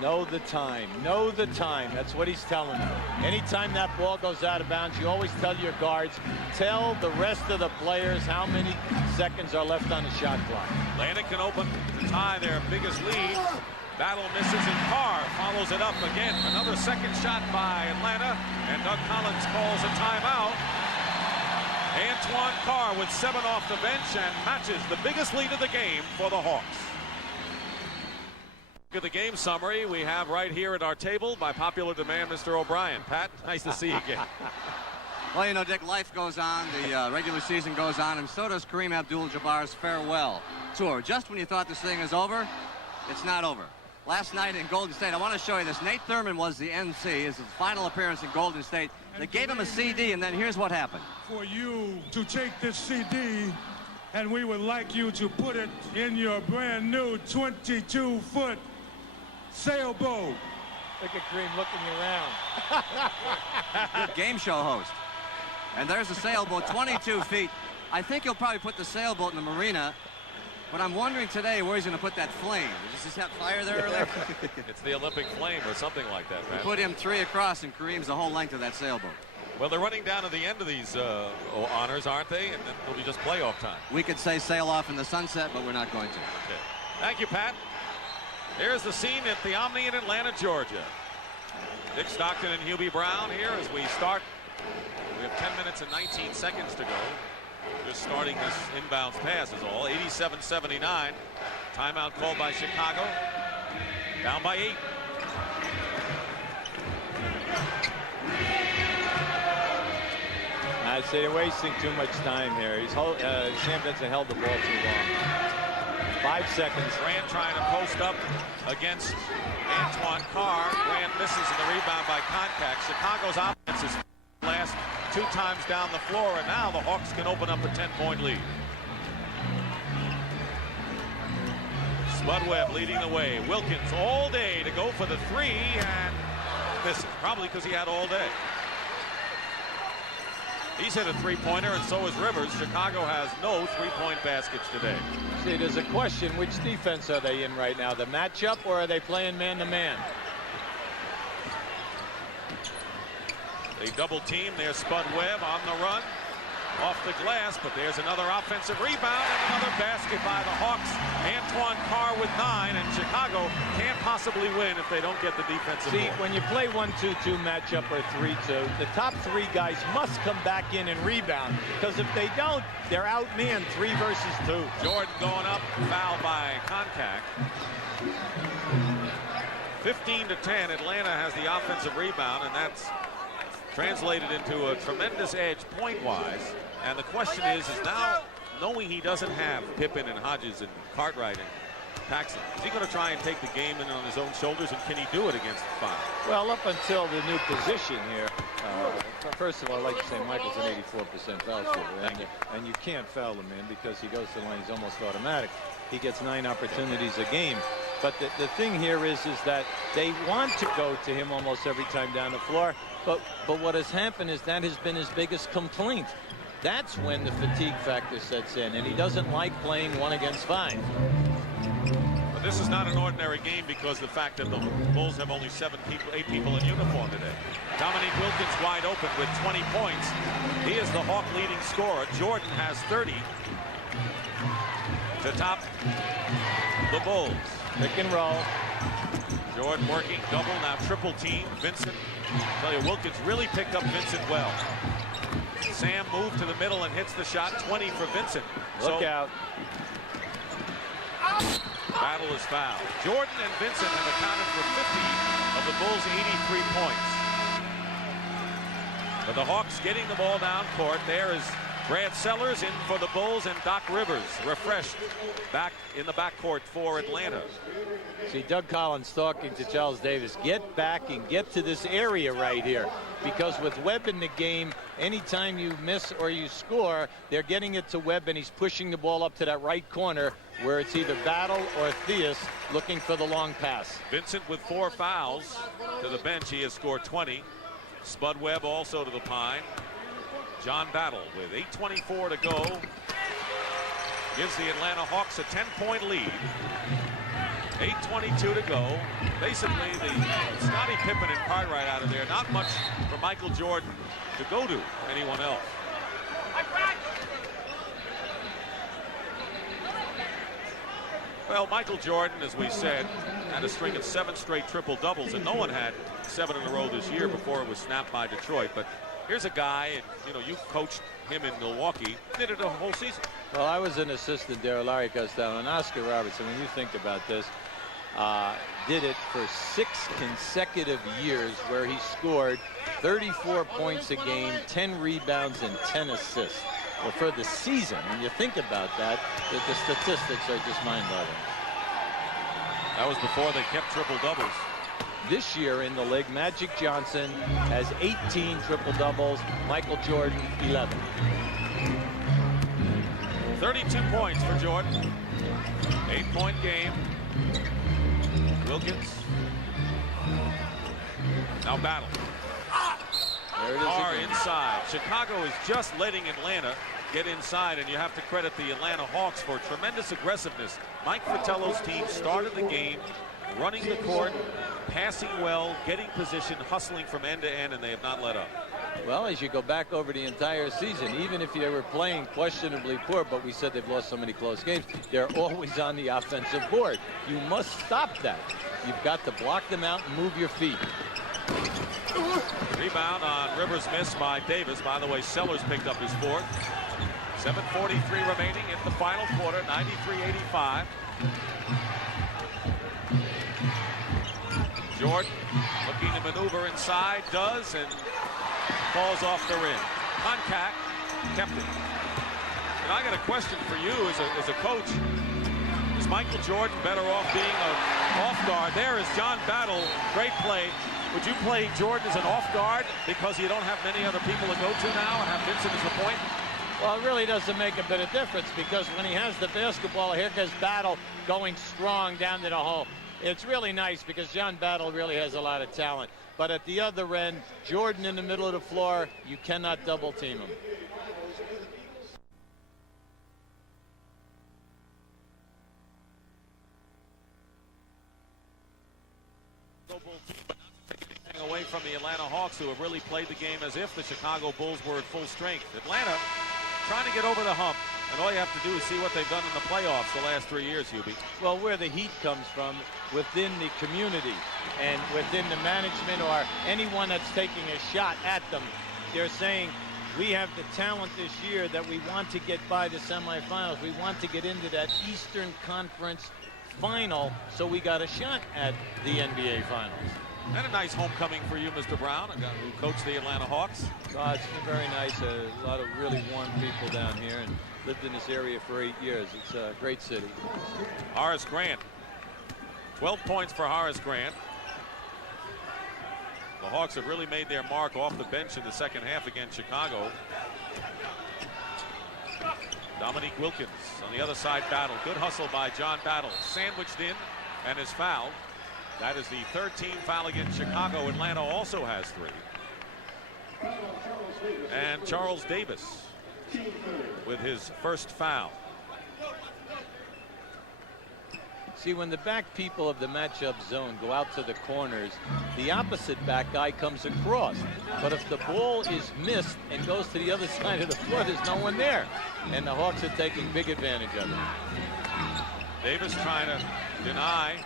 Know the time. Know the time. That's what he's telling them. Anytime that ball goes out of bounds, you always tell your guards, tell the rest of the players how many seconds are left on the shot clock. Atlanta can open to tie their biggest lead. Battle misses and Carr follows it up again. Another second shot by Atlanta, and Doug Collins calls a timeout. Antoine Carr with 7 off the bench and matches the biggest lead of the game for the Hawks. Look at the game summary we have right here at our table by popular demand, Mr. O'Brien. Pat, nice to see you again. Well, you know, Dick, life goes on, the regular season goes on, and so does Kareem Abdul-Jabbar's farewell tour. Just when you thought this thing is over, it's not over. Last night in Golden State, I want to show you this. Nate Thurman was the MC. His final appearance in Golden State. They gave him a CD, and then here's what happened. For you to take this CD, and we would like you to put it in your brand new 22-foot sailboat. Look at Kareem looking around. Good game show host. And there's the sailboat, 22 feet. I think he'll probably put the sailboat in the marina. But I'm wondering today where he's going to put that flame. Did you just have fire there earlier? It's the Olympic flame or something like that, man. Put him 3 across, and Kareem's the whole length of that sailboat. Well, they're running down to the end of these honors, aren't they? And then it'll be just playoff time. We could say sail off in the sunset, but we're not going to. Okay. Thank you, Pat. Here's the scene at the Omni in Atlanta, Georgia. Dick Stockton and Hubie Brown here as we start. We have 10 minutes and 19 seconds to go. Just starting this inbounds pass is all. 87-79. Timeout called by Chicago. Down by 8. I'd say they're wasting too much time here. Sam Vincent held the ball too long. 5 seconds. Grant trying to post up against Antoine Carr. Grant misses in the rebound by Contact. Chicago's offense is last 2 times down the floor, and now the Hawks can open up a 10-point lead. Spud Webb leading the way. Wilkins all day to go for the 3 and misses, probably because he had all day. He's hit a 3-pointer, and so is Rivers. Chicago has no 3-point baskets today. See, there's a question, which defense are they in right now? The matchup, or are they playing man-to-man? They double team. There's Spud Webb on the run. Off the glass, but there's another offensive rebound and another basket by the Hawks. Antoine Carr with 9, and Chicago can't possibly win if they don't get the defensive See, board. when you play 1-2-2 matchup or 3-2, the top 3 guys must come back in and rebound, because if they don't, they're outmanned 3 versus 2. Jordan going up, foul by Contact. 15-10, Atlanta has the offensive rebound, and that's translated into a tremendous edge point-wise. And the question is now knowing he doesn't have Pippen and Hodges and Cartwright and Paxson, is he going to try and take the game in on his own shoulders, and can he do it against the five? Well, up until the new position here, first of all, I'd like to say Michael's an 84% foul shooter, and you can't foul him in because he goes to the line. He's almost automatic. He gets 9 opportunities a game. But the thing here is that they want to go to him almost every time down the floor. But what has happened is that has been his biggest complaint. That's when the fatigue factor sets in, and he doesn't like playing 1 against 5. But this is not an ordinary game because the fact that the Bulls have only 8 people in uniform today. Dominique Wilkins wide open with 20 points. He is the Hawk leading scorer. Jordan has 30 to top the Bulls. Pick and roll. Jordan working double, now triple team. Vincent, I tell you, Wilkins really picked up Vincent well. Sam moved to the middle and hits the shot. 20 for Vincent. Look out. Battle is fouled. Jordan and Vincent have accounted for 50 of the Bulls' 83 points. But the Hawks getting the ball down court. There is Brad Sellers in for the Bulls, and Doc Rivers refreshed back in the backcourt for Atlanta. See Doug Collins talking to Charles Davis. Get back and get to this area right here. Because with Webb in the game, anytime you miss or you score, they're getting it to Webb, and he's pushing the ball up to that right corner where it's either Battle or Theus looking for the long pass. Vincent with 4 fouls to the bench. He has scored 20. Spud Webb also to the pine. John Battle with 8:24 to go gives the Atlanta Hawks a 10-point lead. 8:22 to go. Basically, the Scottie Pippen and Cartwright out of there. Not much for Michael Jordan to go to anyone else. Well, Michael Jordan, as we said, had a string of 7 straight triple doubles, and no one had 7 in a row this year before it was snapped by Detroit. But here's a guy, and you know, you coached him in Milwaukee, did it a whole season. Well, I was an assistant there. Larry Costello and Oscar Robertson, when you think about this, did it for 6 consecutive years where he scored 34 points a game, 10 rebounds, and 10 assists. Well, for the season, when you think about that, the statistics are just mind-boggling. That was before they kept triple doubles. This year in the league, Magic Johnson has 18 triple doubles, Michael Jordan 11. 32 points for Jordan. 8-point game. Wilkins. Now Battle. There it is Are again. inside. Chicago is just letting Atlanta get inside, and you have to credit the Atlanta Hawks for tremendous aggressiveness. Mike Fratello's team started the game running the court, passing well, getting position, hustling from end to end, and they have not let up. Well, as you go back over the entire season, even if they were playing questionably poor, but we said they've lost so many close games, they're always on the offensive board. You must stop that. You've got to block them out and move your feet. Rebound on Rivers' miss by Davis. By the way, Sellers picked up his 4th. 7:43 remaining in the final quarter, 93-85. Jordan looking to maneuver inside, does, and falls off the rim. Contact, kept it. And I got a question for you as a coach. Is Michael Jordan better off being an off guard? There is John Battle, great play. Would you play Jordan as an off guard because you don't have many other people to go to now and have Vincent as the point? Well, it really doesn't make a bit of difference because when he has the basketball, here goes Battle going strong down to the hole. It's really nice because John Battle really has a lot of talent. But at the other end, Jordan in the middle of the floor, you cannot double team him. Away from the Atlanta Hawks, who have really played the game as if the Chicago Bulls were at full strength. Atlanta trying to get over the hump, and all you have to do is see what they've done in the playoffs the last 3 years, Hubie. Well, where the heat comes from, within the community and within the management or anyone that's taking a shot at them, they're saying, we have the talent this year that we want to get by the semifinals. We want to get into that Eastern Conference final, so we got a shot at the NBA Finals. And a nice homecoming for you, Mr. Brown, a guy who coached the Atlanta Hawks. Oh, it's been very nice. A lot of really warm people down here, and lived in this area for 8 years. It's a great city. Horace Grant. 12 points for Horace Grant. The Hawks have really made their mark off the bench in the second half against Chicago. Dominique Wilkins on the other side. Battle. Good hustle by John Battle. Sandwiched in and is fouled. That is the third team foul against Chicago. Atlanta also has 3. And Charles Davis with his first foul. See, when the back people of the matchup zone go out to the corners, the opposite back guy comes across. But if the ball is missed and goes to the other side of the floor, there's no one there. And the Hawks are taking big advantage of it. Davis trying to deny.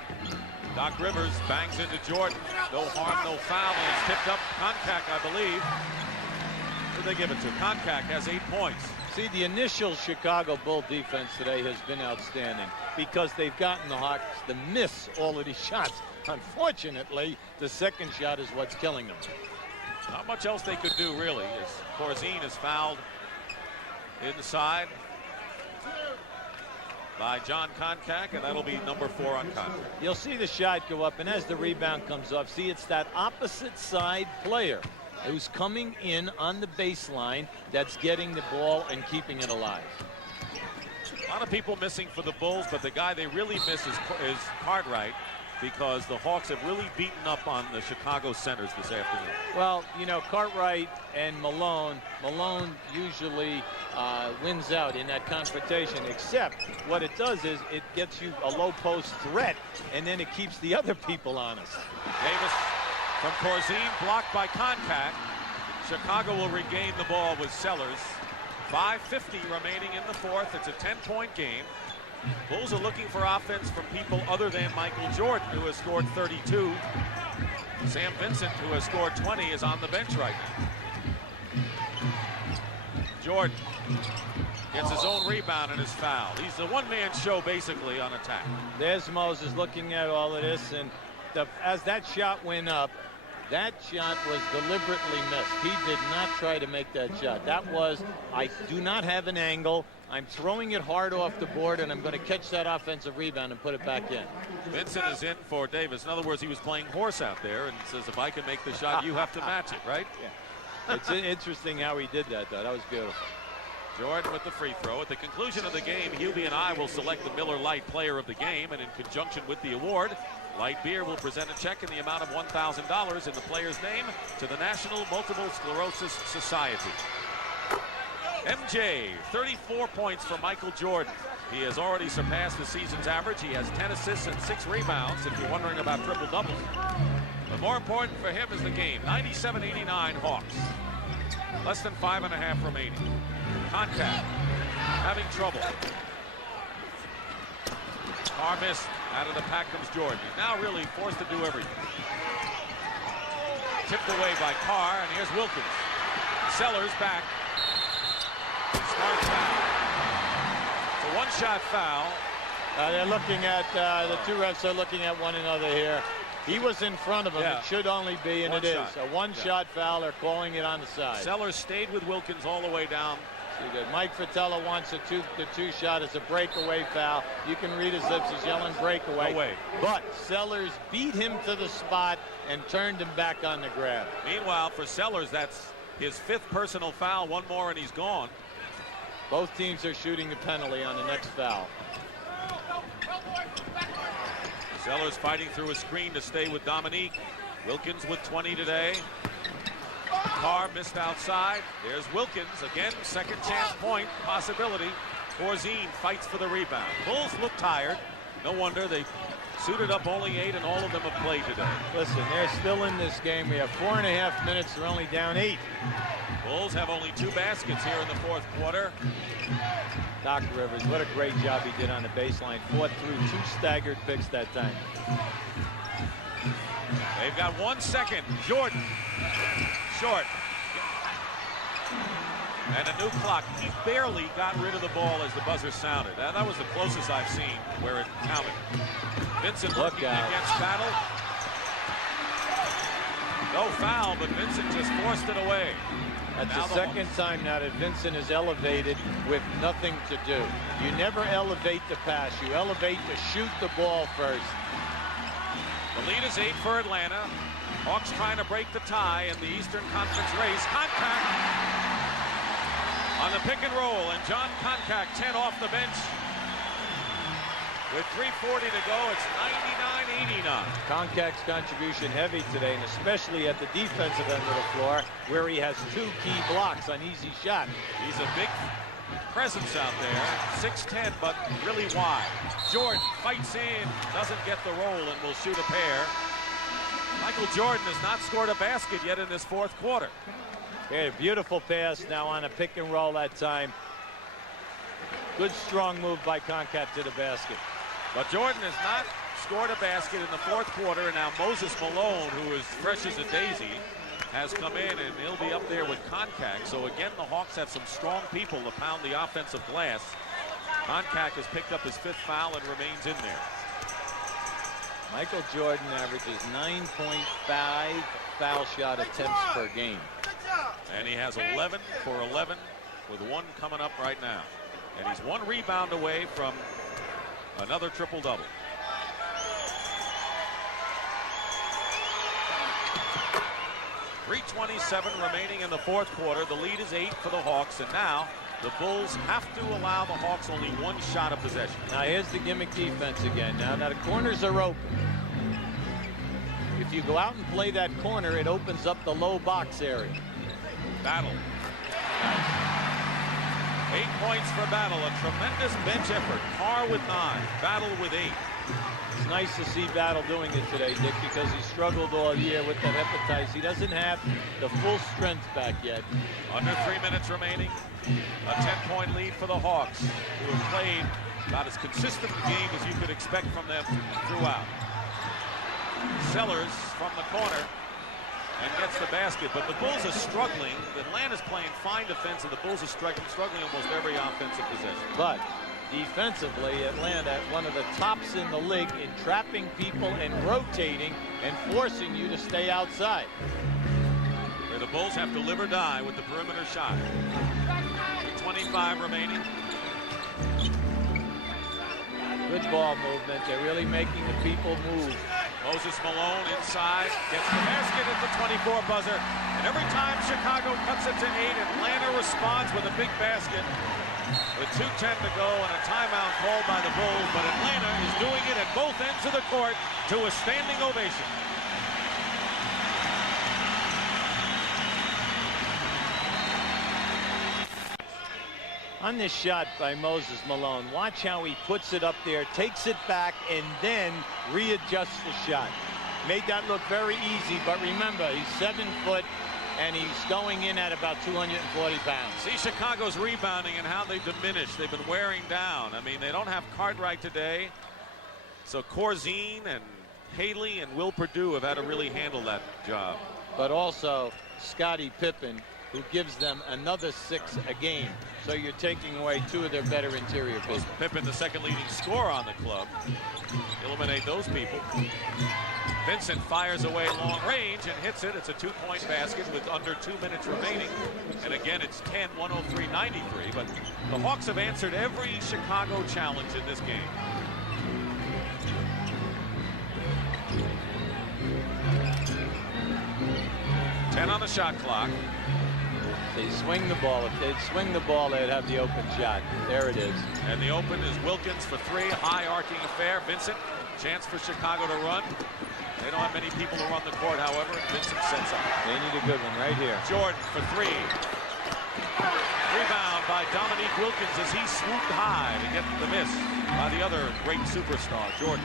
Doc Rivers bangs into Jordan. No harm, no foul, and it's tipped up. Koncak, I believe. Who did they give it to? Koncak has 8 points. See, the initial Chicago Bull defense today has been outstanding because they've gotten the Hawks to miss all of these shots. Unfortunately, the second shot is what's killing them. Not much else they could do, really, as Corzine is fouled inside by John Koncak, and that'll be number 4 on Koncak. You'll see the shot go up, and as the rebound comes off, see, it's that opposite side player who's coming in on the baseline that's getting the ball and keeping it alive. A lot of people missing for the Bulls, but the guy they really miss is Cartwright, because the Hawks have really beaten up on the Chicago centers this afternoon. Well, you know, Cartwright and Malone usually wins out in that confrontation, except what it does is it gets you a low post threat, and then it keeps the other people honest. Davis from Corzine, blocked by Koncak. Chicago will regain the ball with Sellers. 5:50 remaining in the fourth. It's a 10-point game. Bulls are looking for offense from people other than Michael Jordan, who has scored 32. Sam Vincent, who has scored 20, is on the bench right now. Jordan gets his own rebound and is fouled. He's the one-man show, basically, on attack. There's Moses looking at all of this, and as that shot went up, that shot was deliberately missed. He did not try to make that shot. That was, I do not have an angle. I'm throwing it hard off the board, and I'm going to catch that offensive rebound and put it back in. Vincent is in for Davis. In other words, he was playing horse out there and says, if I can make the shot, you have to match it, right? Yeah. It's interesting how he did that, though. That was beautiful. Jordan with the free throw. At the conclusion of the game, Hubie and I will select the Miller Lite Player of the Game, and in conjunction with the award, Light Beer will present a check in the amount of $1,000 in the player's name to the National Multiple Sclerosis Society. MJ, 34 points for Michael Jordan. He has already surpassed the season's average. He has 10 assists and 6 rebounds, if you're wondering about triple-doubles. But more important for him is the game. 97-89 Hawks. Less than 5.5 remaining. Koncak having trouble. Carr missed. Out of the pack comes Jordan. He's now really forced to do everything. Tipped away by Carr, and here's Wilkins. Sellers back. Smart foul. It's a one-shot foul. They're looking at, the two refs are looking at one another here. He was in front of him. Yeah. It should only be, and One it shot. is. A one-shot foul. They're calling it on the side. Sellers stayed with Wilkins all the way down. Good. Mike Fratello wants the two shot as a breakaway foul. You can read his lips. He's yelling breakaway. No way. But Sellers beat him to the spot and turned him back on the grab. Meanwhile, for Sellers, that's his 5th personal foul. One more and he's gone. Both teams are shooting the penalty on the next foul. Sellers fighting through a screen to stay with Dominique. Wilkins with 20 today. Carr missed outside. There's Wilkins again. Second chance point possibility. Corzine fights for the rebound. Bulls look tired. No wonder they suited up only 8, and all of them have played today. Listen, they're still in this game. We have 4.5 minutes. They're only down 8. Bulls have only 2 baskets here in the fourth quarter. Doc Rivers, what a great job he did on the baseline. Fought through 2 staggered picks that time. They've got 1 second. Jordan. Short. And a new clock. He barely got rid of the ball as the buzzer sounded. That was the closest I've seen where it counted. Vincent looking against Battle. No foul, but Vincent just forced it away. That's Now the second time now that Vincent is elevated with nothing to do. You never elevate the pass. You elevate to shoot the ball first. The lead is 8 for Atlanta. Hawks trying to break the tie in the Eastern Conference race. Concac on the pick and roll, and John Concac 10 off the bench. With 3:40 to go, it's 99-89. Concac's contribution heavy today, and especially at the defensive end of the floor, where he has 2 key blocks on easy shot. He's a big presence out there, 6'10", but really wide. Jordan fights in, doesn't get the roll, and will shoot a pair. Michael Jordan has not scored a basket yet in this fourth quarter. Yeah, beautiful pass now on a pick and roll that time. Good strong move by Concac to the basket. But Jordan has not scored a basket in the fourth quarter, and now Moses Malone, who is fresh as a daisy, has come in, and he'll be up there with Concac. So again, the Hawks have some strong people to pound the offensive glass. Concac has picked up his 5th foul and remains in there. Michael Jordan averages 9.5 foul shot attempts per game. And he has 11 for 11 with 1 coming up right now. And he's 1 rebound away from another triple-double. .327 remaining in the fourth quarter. The lead is 8 for the Hawks, and now the Bulls have to allow the Hawks only 1 shot of possession. Now here's the gimmick defense again. Now the corners are open. If you go out and play that corner, it opens up the low box area. Battle. 8 points for Battle. A tremendous bench effort. Carr with 9. Battle with 8. It's nice to see Battle doing it today, Dick, because he struggled all year with that hepatitis. He doesn't have the full strength back yet. Under 3 minutes remaining. A 10-point lead for the Hawks, who have played about as consistent a game as you could expect from them throughout. Sellers from the corner and gets the basket, but the Bulls are struggling. Atlanta's playing fine defense, and the Bulls are struggling almost every offensive possession. But defensively, Atlanta, one of the tops in the league in trapping people and rotating and forcing you to stay outside. Where the Bulls have to live or die with the perimeter shot. 25 remaining. Good ball movement. They're really making the people move. Moses Malone inside, gets the basket at the 24 buzzer, and every time Chicago cuts it to 8, Atlanta responds with a big basket with 2:10 to go and a timeout called by the Bulls, but Atlanta is doing it at both ends of the court to a standing ovation. On this shot by Moses Malone, watch how he puts it up there, takes it back, and then readjusts the shot. Made that look very easy, but remember, he's 7 foot, and he's going in at about 240 pounds. See Chicago's rebounding and how they diminish. They've been wearing down. I mean, they don't have Cartwright today, so Corzine and Haley and Will Perdue have had to really handle that job. But also Scottie Pippen, who gives them another 6 a game. So you're taking away 2 of their better interior people. Pippen, the second leading scorer on the club. Eliminate those people. Vincent fires away long range and hits it. It's a 2-point basket with under 2 minutes remaining. And again, it's 10, 103-93. But the Hawks have answered every Chicago challenge in this game. On the shot clock. They swing the ball. If they'd swing the ball, they'd have the open shot. There it is. And the open is Wilkins for 3. High arcing affair. Vincent, chance for Chicago to run. They don't have many people to run the court, however, and Vincent sets up. They need a good one right here. Jordan for 3. Rebound by Dominique Wilkins as he swooped high to get the miss by the other great superstar, Jordan.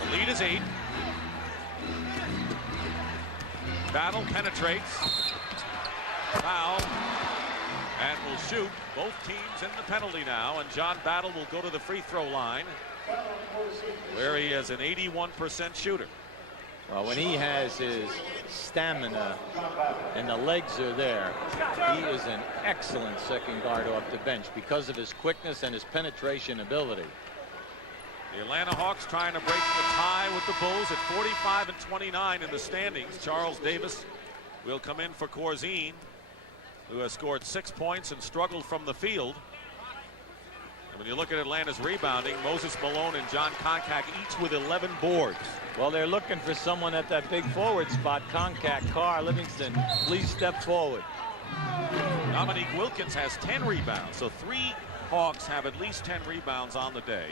The lead is 8. Battle penetrates. Foul. And will shoot. Both teams in the penalty now. And John Battle will go to the free throw line, where he is an 81% shooter. Well, when he has his stamina and the legs are there, he is an excellent second guard off the bench because of his quickness and his penetration ability. The Atlanta Hawks trying to break the tie with the Bulls at 45 and 29 in the standings. Charles Davis will come in for Corzine, who has scored 6 points and struggled from the field. And when you look at Atlanta's rebounding, Moses Malone and John Koncak each with 11 boards. Well, they're looking for someone at that big forward spot. Koncak, Carr, Livingston, please step forward. Dominique Wilkins has 10 rebounds, so 3 Hawks have at least 10 rebounds on the day.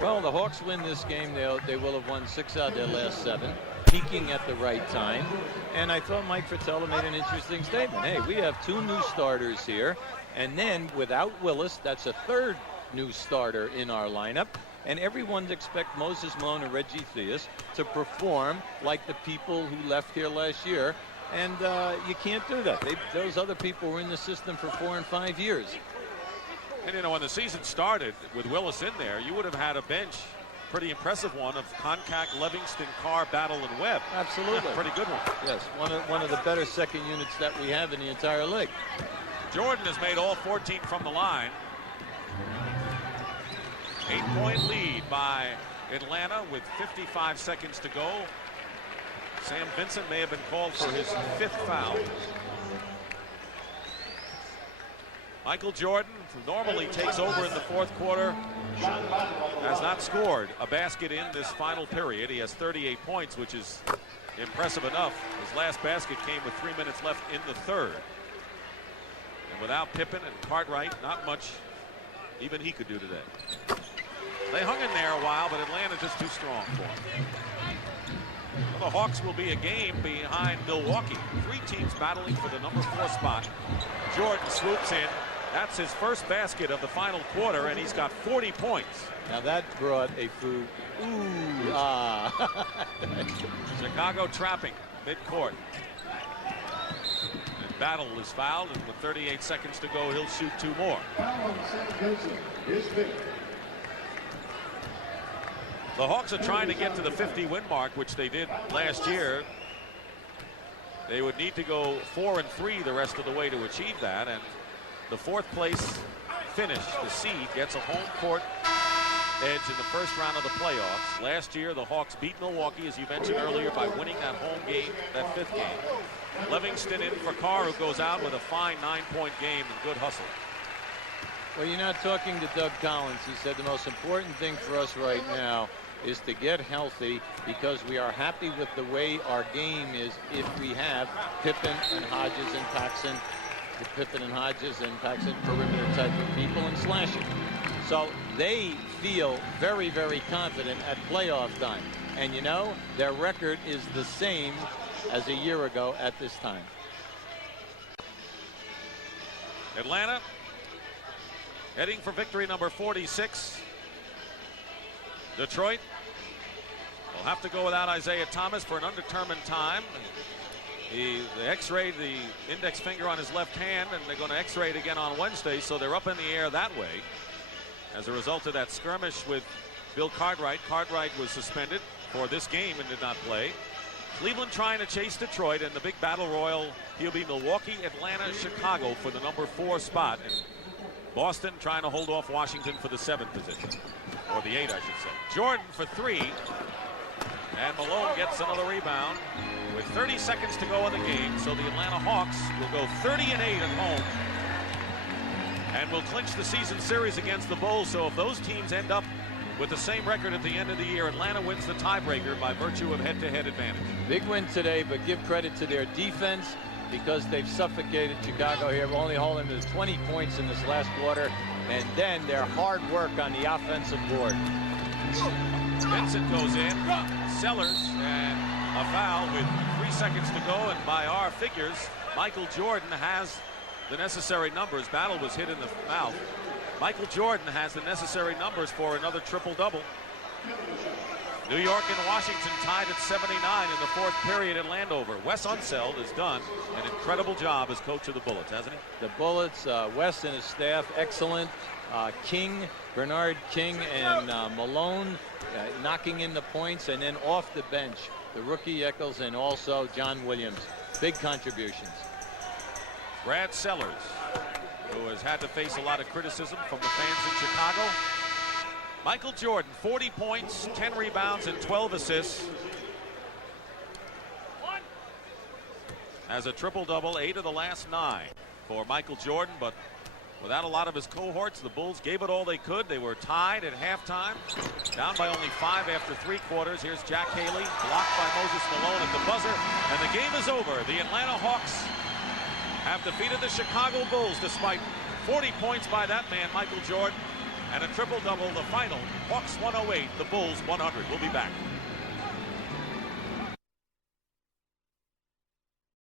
Well, the Hawks win this game. They will have won 6 out of their last 7, peaking at the right time. And I thought Mike Fratello made an interesting statement. Hey, we have 2 new starters here, and then without Willis, that's a 3rd new starter in our lineup. And everyone expects Moses Malone and Reggie Theus to perform like the people who left here last year. And you can't do that. Those other people were in the system for 4 and 5 years. And you know, when the season started with Willis in there, you would have had a bench, pretty impressive one, of Koncak, Livingston, Carr, Battle, and Webb. Absolutely. Pretty good one. Yes, one of the better second units that we have in the entire league. Jordan has made all 14 from the line. 8-point lead by Atlanta with 55 seconds to go. Sam Vincent may have been called for his 5th foul. Michael Jordan, who normally takes over in the 4th quarter, has not scored a basket in this final period. He has 38 points, which is impressive enough. His last basket came with 3 minutes left in the 3rd. And without Pippen and Cartwright, not much even he could do today. They hung in there a while, but Atlanta just too strong for them. Well, the Hawks will be a game behind Milwaukee. 3 teams battling for the number 4 spot. Jordan swoops in. That's his first basket of the final quarter, and he's got 40 points. Now that brought a foo. Ooh, ah. Chicago trapping midcourt. And Battle is fouled, and with 38 seconds to go, he'll shoot 2 more. The Hawks are trying to get to the 50-win mark, which they did last year. They would need to go 4 and 3 the rest of the way to achieve that, and the 4th place finish, the seed, gets a home court edge in the first round of the playoffs. Last year, the Hawks beat Milwaukee, as you mentioned earlier, by winning that home game, that 5th game. Livingston in for Carr, who goes out with a fine 9-point game and good hustle. Well, you're not talking to Doug Collins. He said the most important thing for us right now is to get healthy, because we are happy with the way our game is if we have Pippen and Hodges and Paxson, the Pippen and Hodges and Paxson perimeter type of people and slashing. So they feel very, very confident at playoff time. And you know, their record is the same as a year ago at this time. Atlanta heading for victory number 46. Detroit will have to go without Isaiah Thomas for an undetermined time. They x-rayed the index finger on his left hand, and they're going to x-ray it again on Wednesday, so they're up in the air that way. As a result of that skirmish with Bill Cartwright, Cartwright was suspended for this game and did not play. Cleveland trying to chase Detroit, and the big battle royal, he'll be Milwaukee, Atlanta, Chicago for the number 4 spot. And Boston trying to hold off Washington for the 7th position, or the 8, I should say. Jordan for 3, and Malone gets another rebound with 30 seconds to go in the game. So the Atlanta Hawks will go 30 and 8 at home and will clinch the season series against the Bulls. So if those teams end up with the same record at the end of the year, Atlanta wins the tiebreaker by virtue of head-to-head advantage. Big win today, but give credit to their defense, because they've suffocated Chicago here, only holding to 20 points in this last quarter, and then their hard work on the offensive board. Vincent goes in, Sellers, and a foul with 3 seconds to go, and by our figures, Michael Jordan has the necessary numbers. Battle was hit in the mouth. Michael Jordan has the necessary numbers for another triple-double. New York and Washington tied at 79 in the 4th period at Landover. Wes Unseld has done an incredible job as coach of the Bullets, hasn't he? The Bullets, Wes and his staff, excellent. King, Bernard King, and Malone knocking in the points, and then off the bench, the rookie Eccles and also John Williams. Big contributions. Brad Sellers, who has had to face a lot of criticism from the fans in Chicago, Michael Jordan, 40 points, 10 rebounds, and 12 assists. Has a triple-double, 8 of the last 9 for Michael Jordan, but without a lot of his cohorts, the Bulls gave it all they could. They were tied at halftime, down by only 5 after 3 quarters. Here's Jack Haley, blocked by Moses Malone at the buzzer, and the game is over. The Atlanta Hawks have defeated the Chicago Bulls despite 40 points by that man, Michael Jordan, and a triple-double. The final, Hawks 108, the Bulls 100. We'll be back.